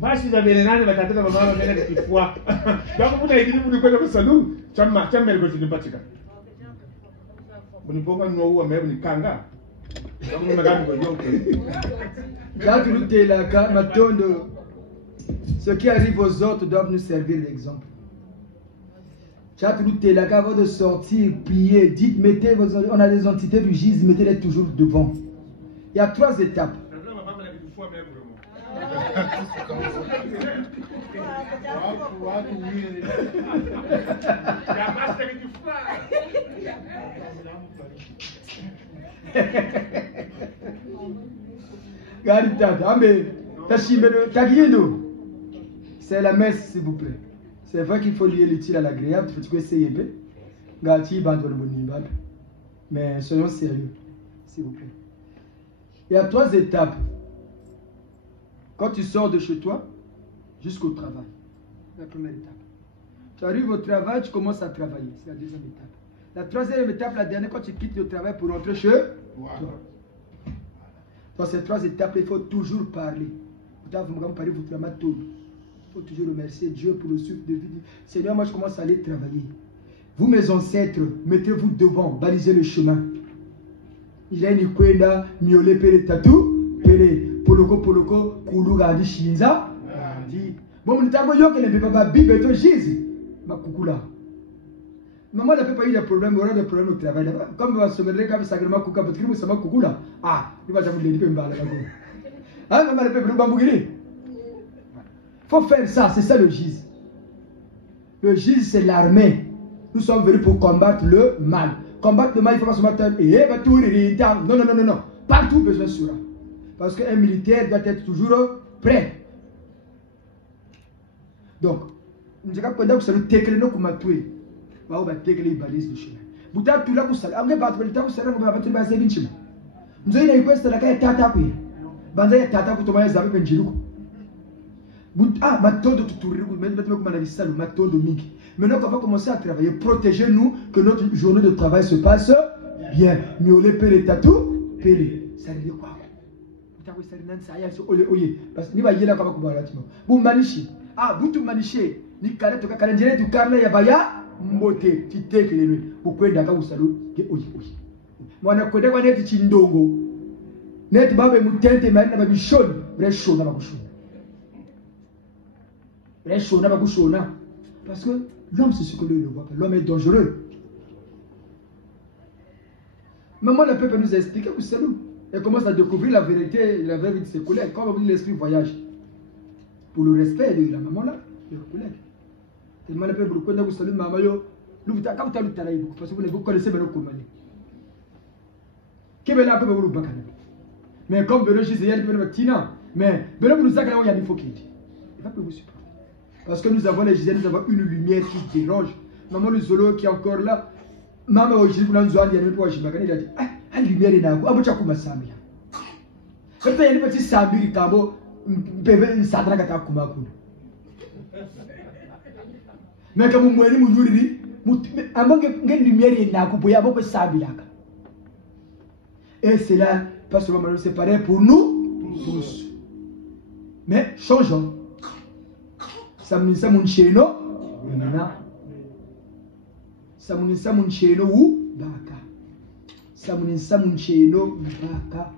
Pas si vous avez les nains, mais quand on a le des petites fois. Donc vous avez dit vous ne connaissez pas ça nous. Tu as même le pas tika. Vous ne pouvez pas nous mais vous kanga. Donc nous madame ce qui arrive aux autres doivent nous servir d'exemple. Avant de sortir, prier, dites, mettez vos, on a des entités du GIS, mettez-les toujours devant. Il y a 3 étapes. C'est la messe, s'il vous plaît. C'est vrai qu'il faut lier l'utile à l'agréable. Il faut essayer. Mais soyons sérieux, s'il vous plaît. Il y a 3 étapes. Quand tu sors de chez toi, jusqu'au travail. La première étape. Tu arrives au travail, tu commences à travailler. C'est la deuxième étape. La troisième étape, la dernière, quand tu quittes le travail pour rentrer chez toi. Dans ces 3 étapes, il faut toujours parler. Il faut toujours remercier Dieu pour le souffle de vie. Seigneur, moi je commence à aller travailler. Vous, mes ancêtres, mettez-vous devant, balisez le chemin. Il y a une kwenda, miole pele tatu, pele poloko, kulu gandi shinza. Bon, nous avons dit que les papa bible et Jésus, ma kukula. Maman n'a pas eu de problème, on a des problèmes au travail. Comme on va se mettre comme sacrément kuka, parce que nous sommes kukula. Ah, il va jamais le dire. Ah, maman n'a pas eu de problème. Il faut faire ça, c'est ça le GIS. Le GIS, c'est l'armée. Nous sommes venus pour combattre le mal. Combattre le mal, il faut pas se mettre non. Partout, besoin de cela. Parce qu'un militaire doit être toujours prêt. Donc, nous avons dit que c'est le technique qui m'a tué. Nous avons dit que les balises de chemin. Nous avons dit que c'est le technique qui m'a tué. Nous avons dit que c'est le technique qui m'a tué. Nous avons dit que c'est le technique qui m'a tué. Nous avons dit que c'est le technique qui m'a tué. Ah, matondo tuturi, matondo mingi. Maintenant qu'on va commencer à travailler, protégez-nous que notre journée de travail se passe bien. Miole pele tatou, pele. Ça veut dire quoi? Parce que ni va y aller comme ça. Vous manichi. Ah, vous tout manichi. Ni kale toka kale njere tu karla ya baya mbote titeke lele. Vous pouvez d'accord vous salut que oyi. Mwana kwenda kwa neti chindongo. Neti babe mutente mali na babishoni, resho na bakushoni. Parce que l'homme, c'est ce que lui ne voit pas. L'homme est dangereux. Maman, le peuple nous a expliqué que c'est nous. Elle commence à découvrir la vérité de ses collègues. Quand on dit l'esprit voyage, pour le respect de la maman là, de leurs collègues. Tellement le peuple reconnaît que c'est lui, maman, parce que vous connaissez bien le Komani. Qui est là, vous le mais comme Benoît Gisèle, il y a Tina, mais Benoît nous a gagné, il y a une fois qu'il dit. Il va vous supporter. Parce que nous avons les gisèles, nous avons une lumière qui dérange. Maman le Zolo qui est encore là. Maman aujourd'hui, nous avons dit, il a dit, ah, la lumière est là. Ah, vous avez Sami. Quand il y a une petite Sami qui est un sadra qui est là. Mais quand vous voyez, vous dites, avant que la lumière est là, vous pouvez avoir un Sami. Et c'est là, parce que c'est pareil pour nous tous. Mais changeons. Samunisa muncheno na Samunisa muncheno ou baka. Samunisa muncheno baka.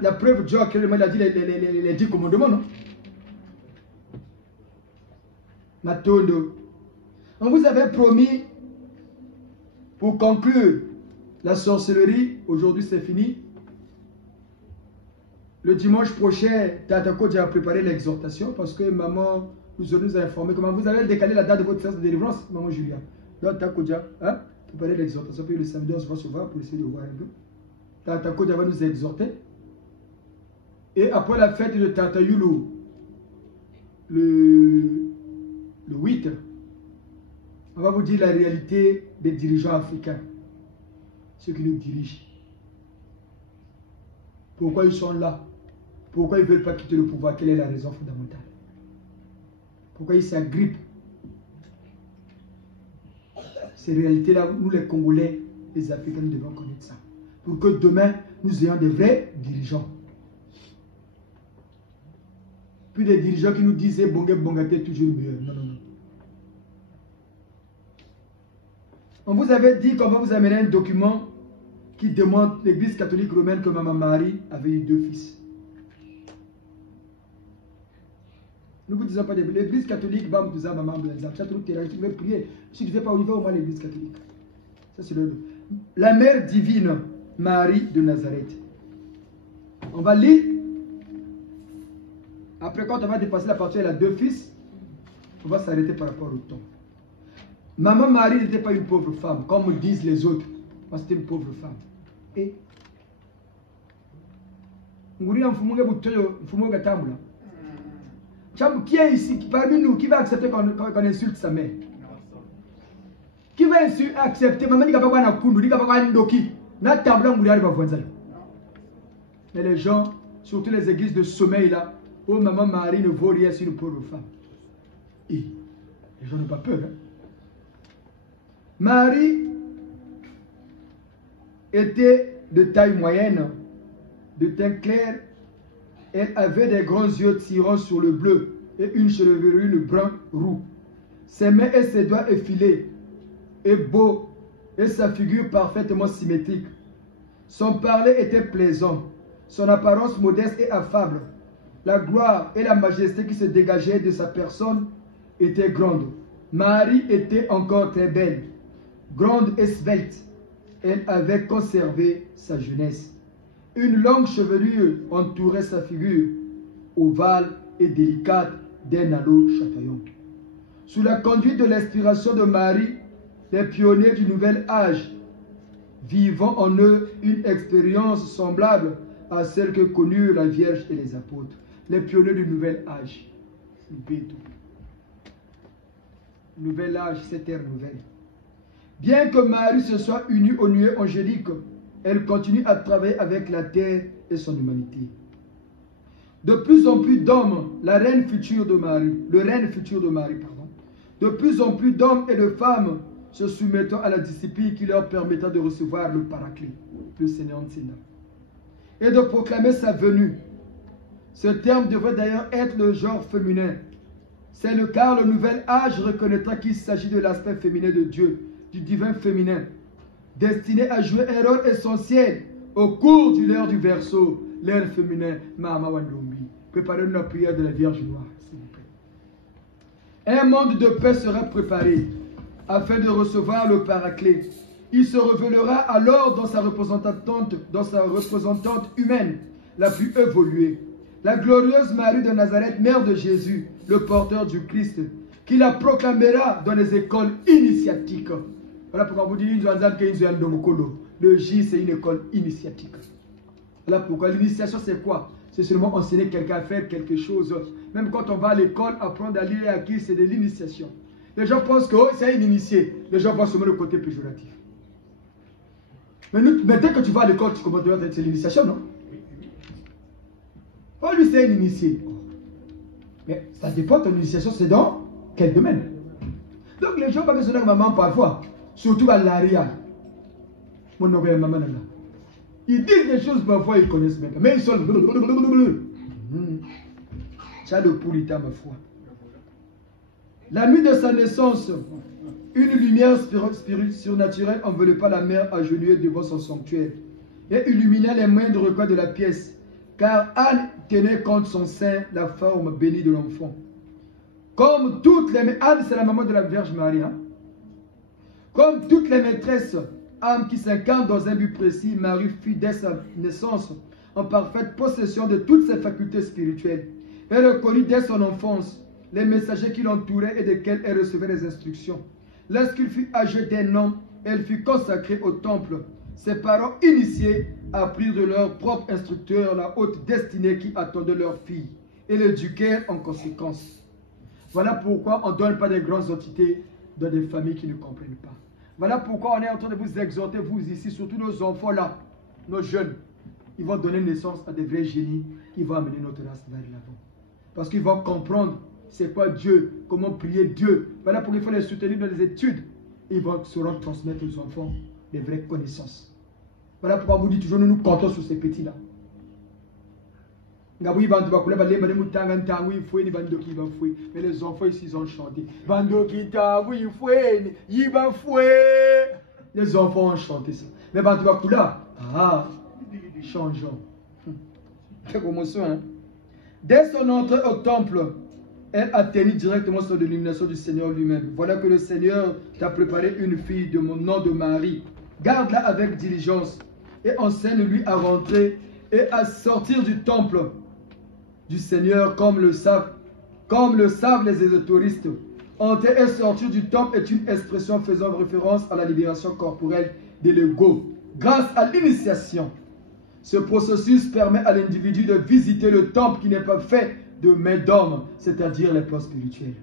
La preuve, Dieu a dit les 10 commandements, non? Matondo. On vous avait promis, pour conclure la sorcellerie, aujourd'hui c'est fini. Le dimanche prochain, Tata Kodja a préparé l'exhortation parce que maman nous a informé comment vous avez décalé la date de votre séance de délivrance, maman Julia. Donc Tata Kodja a préparé l'exhortation. Puis le samedi, on se va se voir pour essayer de voir un peu. Tata Kodja va nous exhorter. Et après la fête de Tata Yulu, le 8, on va vous dire la réalité des dirigeants africains, ceux qui nous dirigent. Pourquoi ils sont là? Pourquoi ils ne veulent pas quitter le pouvoir? Quelle est la raison fondamentale? Pourquoi ils s'agrippent? Ces réalités-là, nous les Congolais, les Africains, nous devons connaître ça. Pour que demain, nous ayons des vrais dirigeants. Puis des dirigeants qui nous disaient Bongé Bongate toujours mieux. Non. On vous avait dit qu'on va vous amener un document qui demande l'église catholique romaine que Maman Marie avait eu 2 fils. Nous vous disons pas de l'église catholique, va vous dire Maman Blaise. Tu veux prier. Si tu ne sais pas où il va, au moins l'église catholique. Ça c'est la mère divine, Marie de Nazareth. On va lire. Après, quand on va dépasser la partie, elle a 2 fils. On va s'arrêter par rapport au temps. Maman Marie n'était pas une pauvre femme, comme disent les autres. Moi, c'était une pauvre femme. Et qui est ici, parmi nous, qui va accepter qu'on insulte sa mère? Qui va accepter? Maman dit qu'il va mais les gens, surtout les églises de sommeil là, où maman Marie ne vaut rien sur une pauvre femme. Et les gens n'ont pas peur. Hein? Marie était de taille moyenne, de teint clair. Elle avait des grands yeux tirant sur le bleu et une chevelure brun roux. Ses mains et ses doigts effilés et beaux et sa figure parfaitement symétrique. Son parler était plaisant, son apparence modeste et affable. La gloire et la majesté qui se dégageaient de sa personne étaient grandes. Marie était encore très belle, grande et svelte. Elle avait conservé sa jeunesse. Une longue chevelure entourait sa figure, ovale et délicate d'un halo chatoyant. Sous la conduite de l'inspiration de Marie, les pionniers du nouvel âge, vivant en eux une expérience semblable à celle que connurent la Vierge et les apôtres. Les pionniers du nouvel âge. Nouvel âge, cette ère nouvelle. Bien que Marie se soit unie aux nuées angéliques, elle continue à travailler avec la terre et son humanité. De plus en plus d'hommes, le règne futur de Marie, de plus en plus d'hommes et de femmes se soumettant à la discipline qui leur permettra de recevoir le Paraclet, le Seigneur Nsenda, et de proclamer sa venue. Ce terme devrait d'ailleurs être le genre féminin. C'est le car le nouvel âge reconnaîtra qu'il s'agit de l'aspect féminin de Dieu, du divin féminin, destiné à jouer un rôle essentiel au cours de l'heure du verseau, l'ère féminin, Mahama Wandombi. Préparez-nous la prière de la Vierge Noire, s'il vous plaît. Un monde de paix sera préparé afin de recevoir le Paraclet. Il se révélera alors dans sa représentante humaine la plus évoluée, la glorieuse Marie de Nazareth, mère de Jésus, le porteur du Christ, qui la proclamera dans les écoles initiatiques. Voilà pourquoi vous dites le J, c'est une école initiatique. Voilà pourquoi l'initiation, c'est quoi? C'est seulement enseigner quelqu'un à faire quelque chose. Même quand on va à l'école, apprendre à lire et à écrire, c'est de l'initiation. Les gens pensent que c'est un initié. Les gens voient seulement le côté péjoratif. Mais dès que tu vas à l'école, tu commences à dire c'est l'initiation, non? Oh, lui, c'est un initié. Mais ça dépend de ton initiation, c'est dans quel domaine? Donc les gens vont se dire maman parfois, surtout à l'aria. Mon nom est maman là. Ils disent des choses parfois, ils connaissent même. Mais ils sont. Tu as le puritain, ma foi. La nuit de sa naissance, une lumière surnaturelle enveloppa la mère agenouillée devant son sanctuaire et illumina les moindres recoins de la pièce, car Anne tenait contre son sein la forme bénie de l'enfant. Comme toutes les... Anne, c'est la maman de la Vierge Marie. Hein? Comme toutes les maîtresses, âmes qui s'incarnent dans un but précis, Marie fut dès sa naissance en parfaite possession de toutes ses facultés spirituelles. Elle reconnut dès son enfance les messagers qui l'entouraient et desquels elle recevait les instructions. Lorsqu'il fut âgé d'un an, elle fut consacrée au temple. Ses parents initiés apprirent de leur propre instructeur la haute destinée qui attendait leur fille et l'éduquèrent en conséquence. Voilà pourquoi on ne donne pas des grandes entités dans des familles qui ne comprennent pas. Voilà pourquoi on est en train de vous exhorter, vous ici, surtout nos enfants là, nos jeunes. Ils vont donner naissance à des vrais génies qui vont amener notre race vers l'avant. Parce qu'ils vont comprendre c'est quoi Dieu, comment prier Dieu. Voilà pourquoi il faut les soutenir dans les études. Ils vont sauront transmettre aux enfants des vraies connaissances. Voilà pourquoi on vous dit toujours, nous nous comptons sur ces petits-là. Mais les enfants ici, ils ont chanté. Les enfants ont chanté ça. Mais changeons. Quelle promotion, hein? Dès son entrée au temple, elle atteignit directement sur l'illumination du Seigneur lui-même. Voilà que le Seigneur t'a préparé une fille de mon nom de Marie. Garde-la avec diligence et enseigne-lui à rentrer et à sortir du temple du Seigneur comme le savent les ésotouristes Entrer et sortir du temple est une expression faisant référence à la libération corporelle de l'ego. Grâce à l'initiation, ce processus permet à l'individu de visiter le temple qui n'est pas fait de main d'homme, c'est-à-dire les plans spirituels.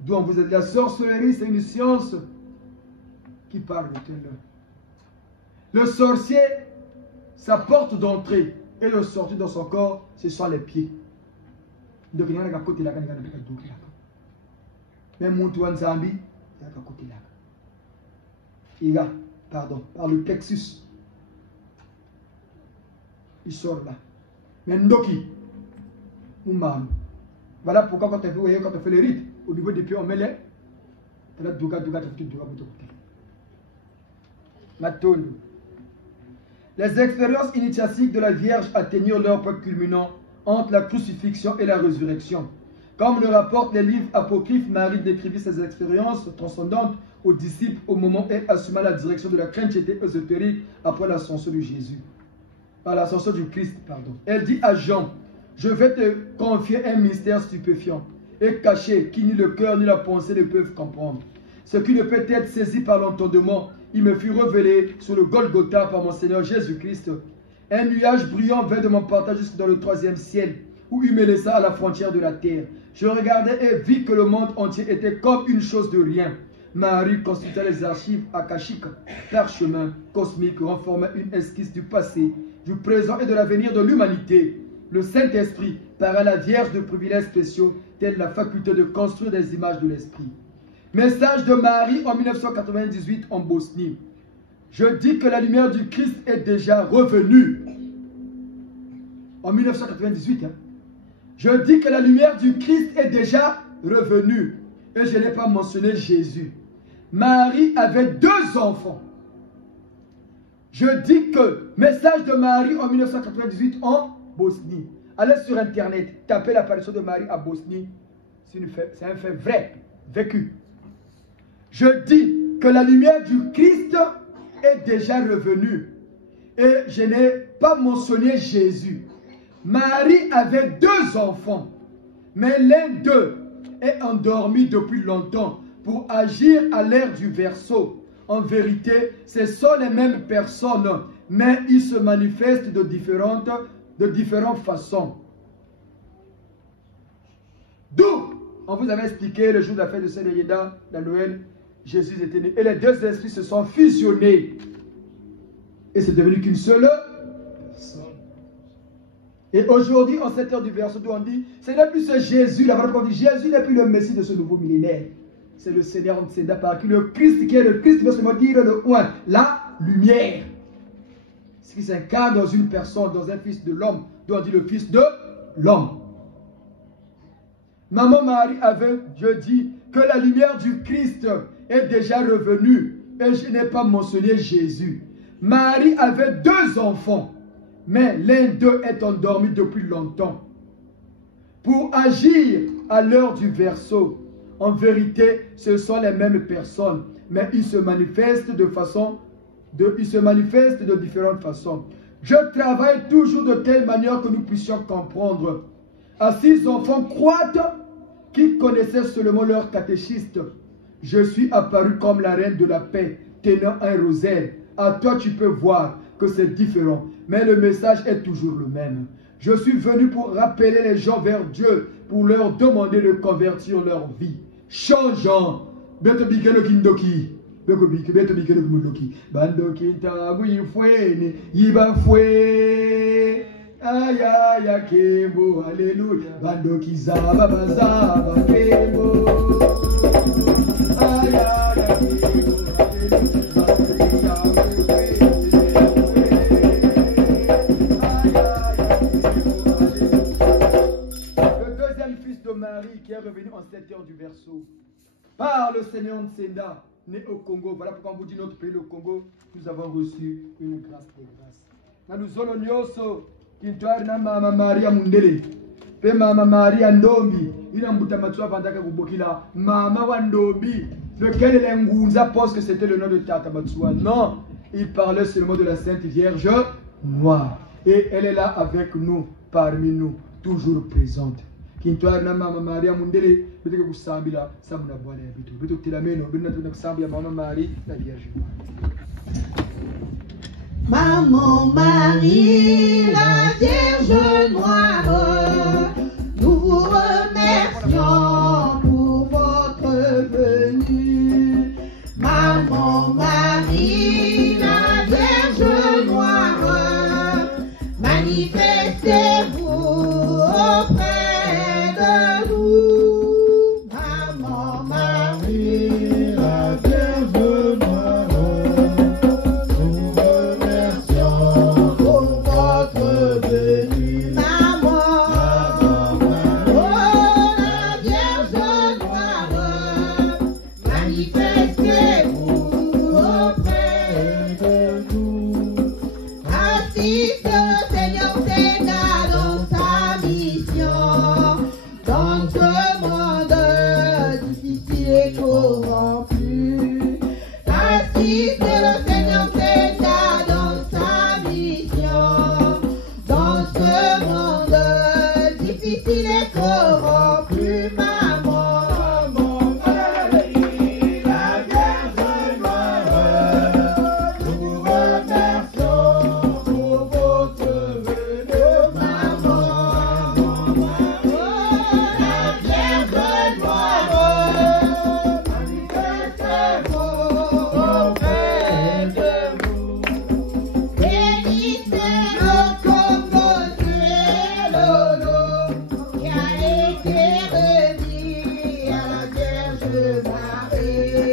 Donc vous êtes la sorcellerie, c'est une science qui parle de ténèbres. Le sorcier, sa porte d'entrée et de sortie dans son corps, ce sont les pieds. Donc il y a un côté là, il y a un côté là. Même Moutouan Zambi, il y a un côté là. Il y a, pardon, par le plexus. Il sort là. Mais Ndoki, Oumam. Voilà pourquoi quand on fait les rites, au niveau des pieds, on met les. Les expériences initiatiques de la Vierge atteignirent leur point culminant entre la crucifixion et la résurrection. Comme le rapportent les livres apocryphes, Marie décrivit ses expériences transcendantes aux disciples au moment où elle assuma la direction de la chrétienté ésotérique après l'ascension de Jésus. Par l'ascension du Christ, pardon. Elle dit à Jean, je vais te confier un mystère stupéfiant et caché qui ni le cœur ni la pensée ne peuvent comprendre. Ce qui ne peut être saisi par l'entendement, il me fut révélé sur le Golgotha par mon Seigneur Jésus-Christ. Un nuage bruyant vint de mon partage jusque dans le 3e ciel, où il me laissa à la frontière de la terre. Je regardais et vis que le monde entier était comme une chose de rien. Marie consulta les archives akashiques, parchemins cosmiques renformant une esquisse du passé, du présent et de l'avenir de l'humanité. Le Saint-Esprit par la Vierge de privilèges spéciaux, telle la faculté de construire des images de l'Esprit. Message de Marie en 1998 en Bosnie. Je dis que la lumière du Christ est déjà revenue. En 1998, hein. Je dis que la lumière du Christ est déjà revenue. Et je n'ai pas mentionné Jésus. Marie avait 2 enfants. Je dis que message de Marie en 1998 en Bosnie. Allez sur Internet, tapez l'apparition de Marie à Bosnie. C'est un fait vrai, vécu. Je dis que la lumière du Christ est déjà revenue. Et je n'ai pas mentionné Jésus. Marie avait 2 enfants. Mais l'un d'eux est endormi depuis longtemps pour agir à l'ère du Verseau. En vérité, ce sont les mêmes personnes, mais ils se manifestent de différentes façons. D'où, on vous avait expliqué le jour de la fête de Saint-Yéda, la Noël, Jésus était né. Et les 2 esprits se sont fusionnés. Et c'est devenu qu'une seule personne. Et aujourd'hui, en cette heure du verset où on dit, ce n'est plus ce Jésus, la parole dit, Jésus n'est plus le Messie de ce nouveau millénaire. C'est le Seigneur, c'est par qui le Christ qui est le Christ, veut seulement dire le oin, la lumière. Ce qui s'incarne dans une personne, dans un fils de l'homme, dont on dit le fils de l'homme. Maman Marie avait, je dis, que la lumière du Christ est déjà revenue. Et je n'ai pas mentionné Jésus. Marie avait 2 enfants. Mais l'un d'eux est endormi depuis longtemps. Pour agir à l'heure du Verseau, en vérité, ce sont les mêmes personnes, mais ils se manifestent de différentes façons. Je travaille toujours de telle manière que nous puissions comprendre. À 6 enfants croates qui connaissaient seulement leur catéchiste, je suis apparu comme la reine de la paix, tenant un rosaire. À toi, tu peux voir que c'est différent, mais le message est toujours le même. Je suis venu pour rappeler les gens vers Dieu, pour leur demander de convertir leur vie. Changeant. Beto bikeno kindoki. Beko bikeno kumuloki. Bando kintabu yifwene. Yiba fwe. Aya kembo. Alléluia. Bando kizaba bazaba kembo. Aya kembo. Marie qui est revenue en 7 heures du Verseau par le Seigneur Nsenda, né au Congo. Voilà pourquoi on vous dit notre pays, le Congo, nous avons reçu une grâce de grâce. Nous allons nyoso kintoari na mama Maria Mundele. Pe mama Maria Ndombi, ina mbuta matsua vandaka kubokila mama wa Ndombi. Lequel est l'Ngunza pense que c'était le nom de Tata Matsua. Non, il parlait seulement de la Sainte Vierge noire. Et elle est là avec nous, parmi nous, toujours présente. kintwari na mama Maria mundele beteke kusambila samu na bwana bitu betu tilameno bina tuna kusambia mama Maria na Vierge Maman Marie, la Vierge Noire, nous vous remercions pour votre venue. Maman Marie, la Vierge Noire, manifestez-vous auprès de nous. Maman Marie, la Vierge Noire, nous remercions pour votre venue. Maman, oh la Vierge Noire, manifestez-vous auprès de nous. Assiste le Seigneur Sénat dans sa mission, dans ce monde difficile et corrompu. Assiste le Seigneur Sénat dans sa mission, dans ce monde difficile et corrompu. Maman, Marie, la Vierge Noire, nous remercions pour votre venue. Maman, oh la Vierge Noire, manifestez-vous auprès de vous. Bénissez le Congo, c'est l'eau qui a été remis à la Vierge Marie.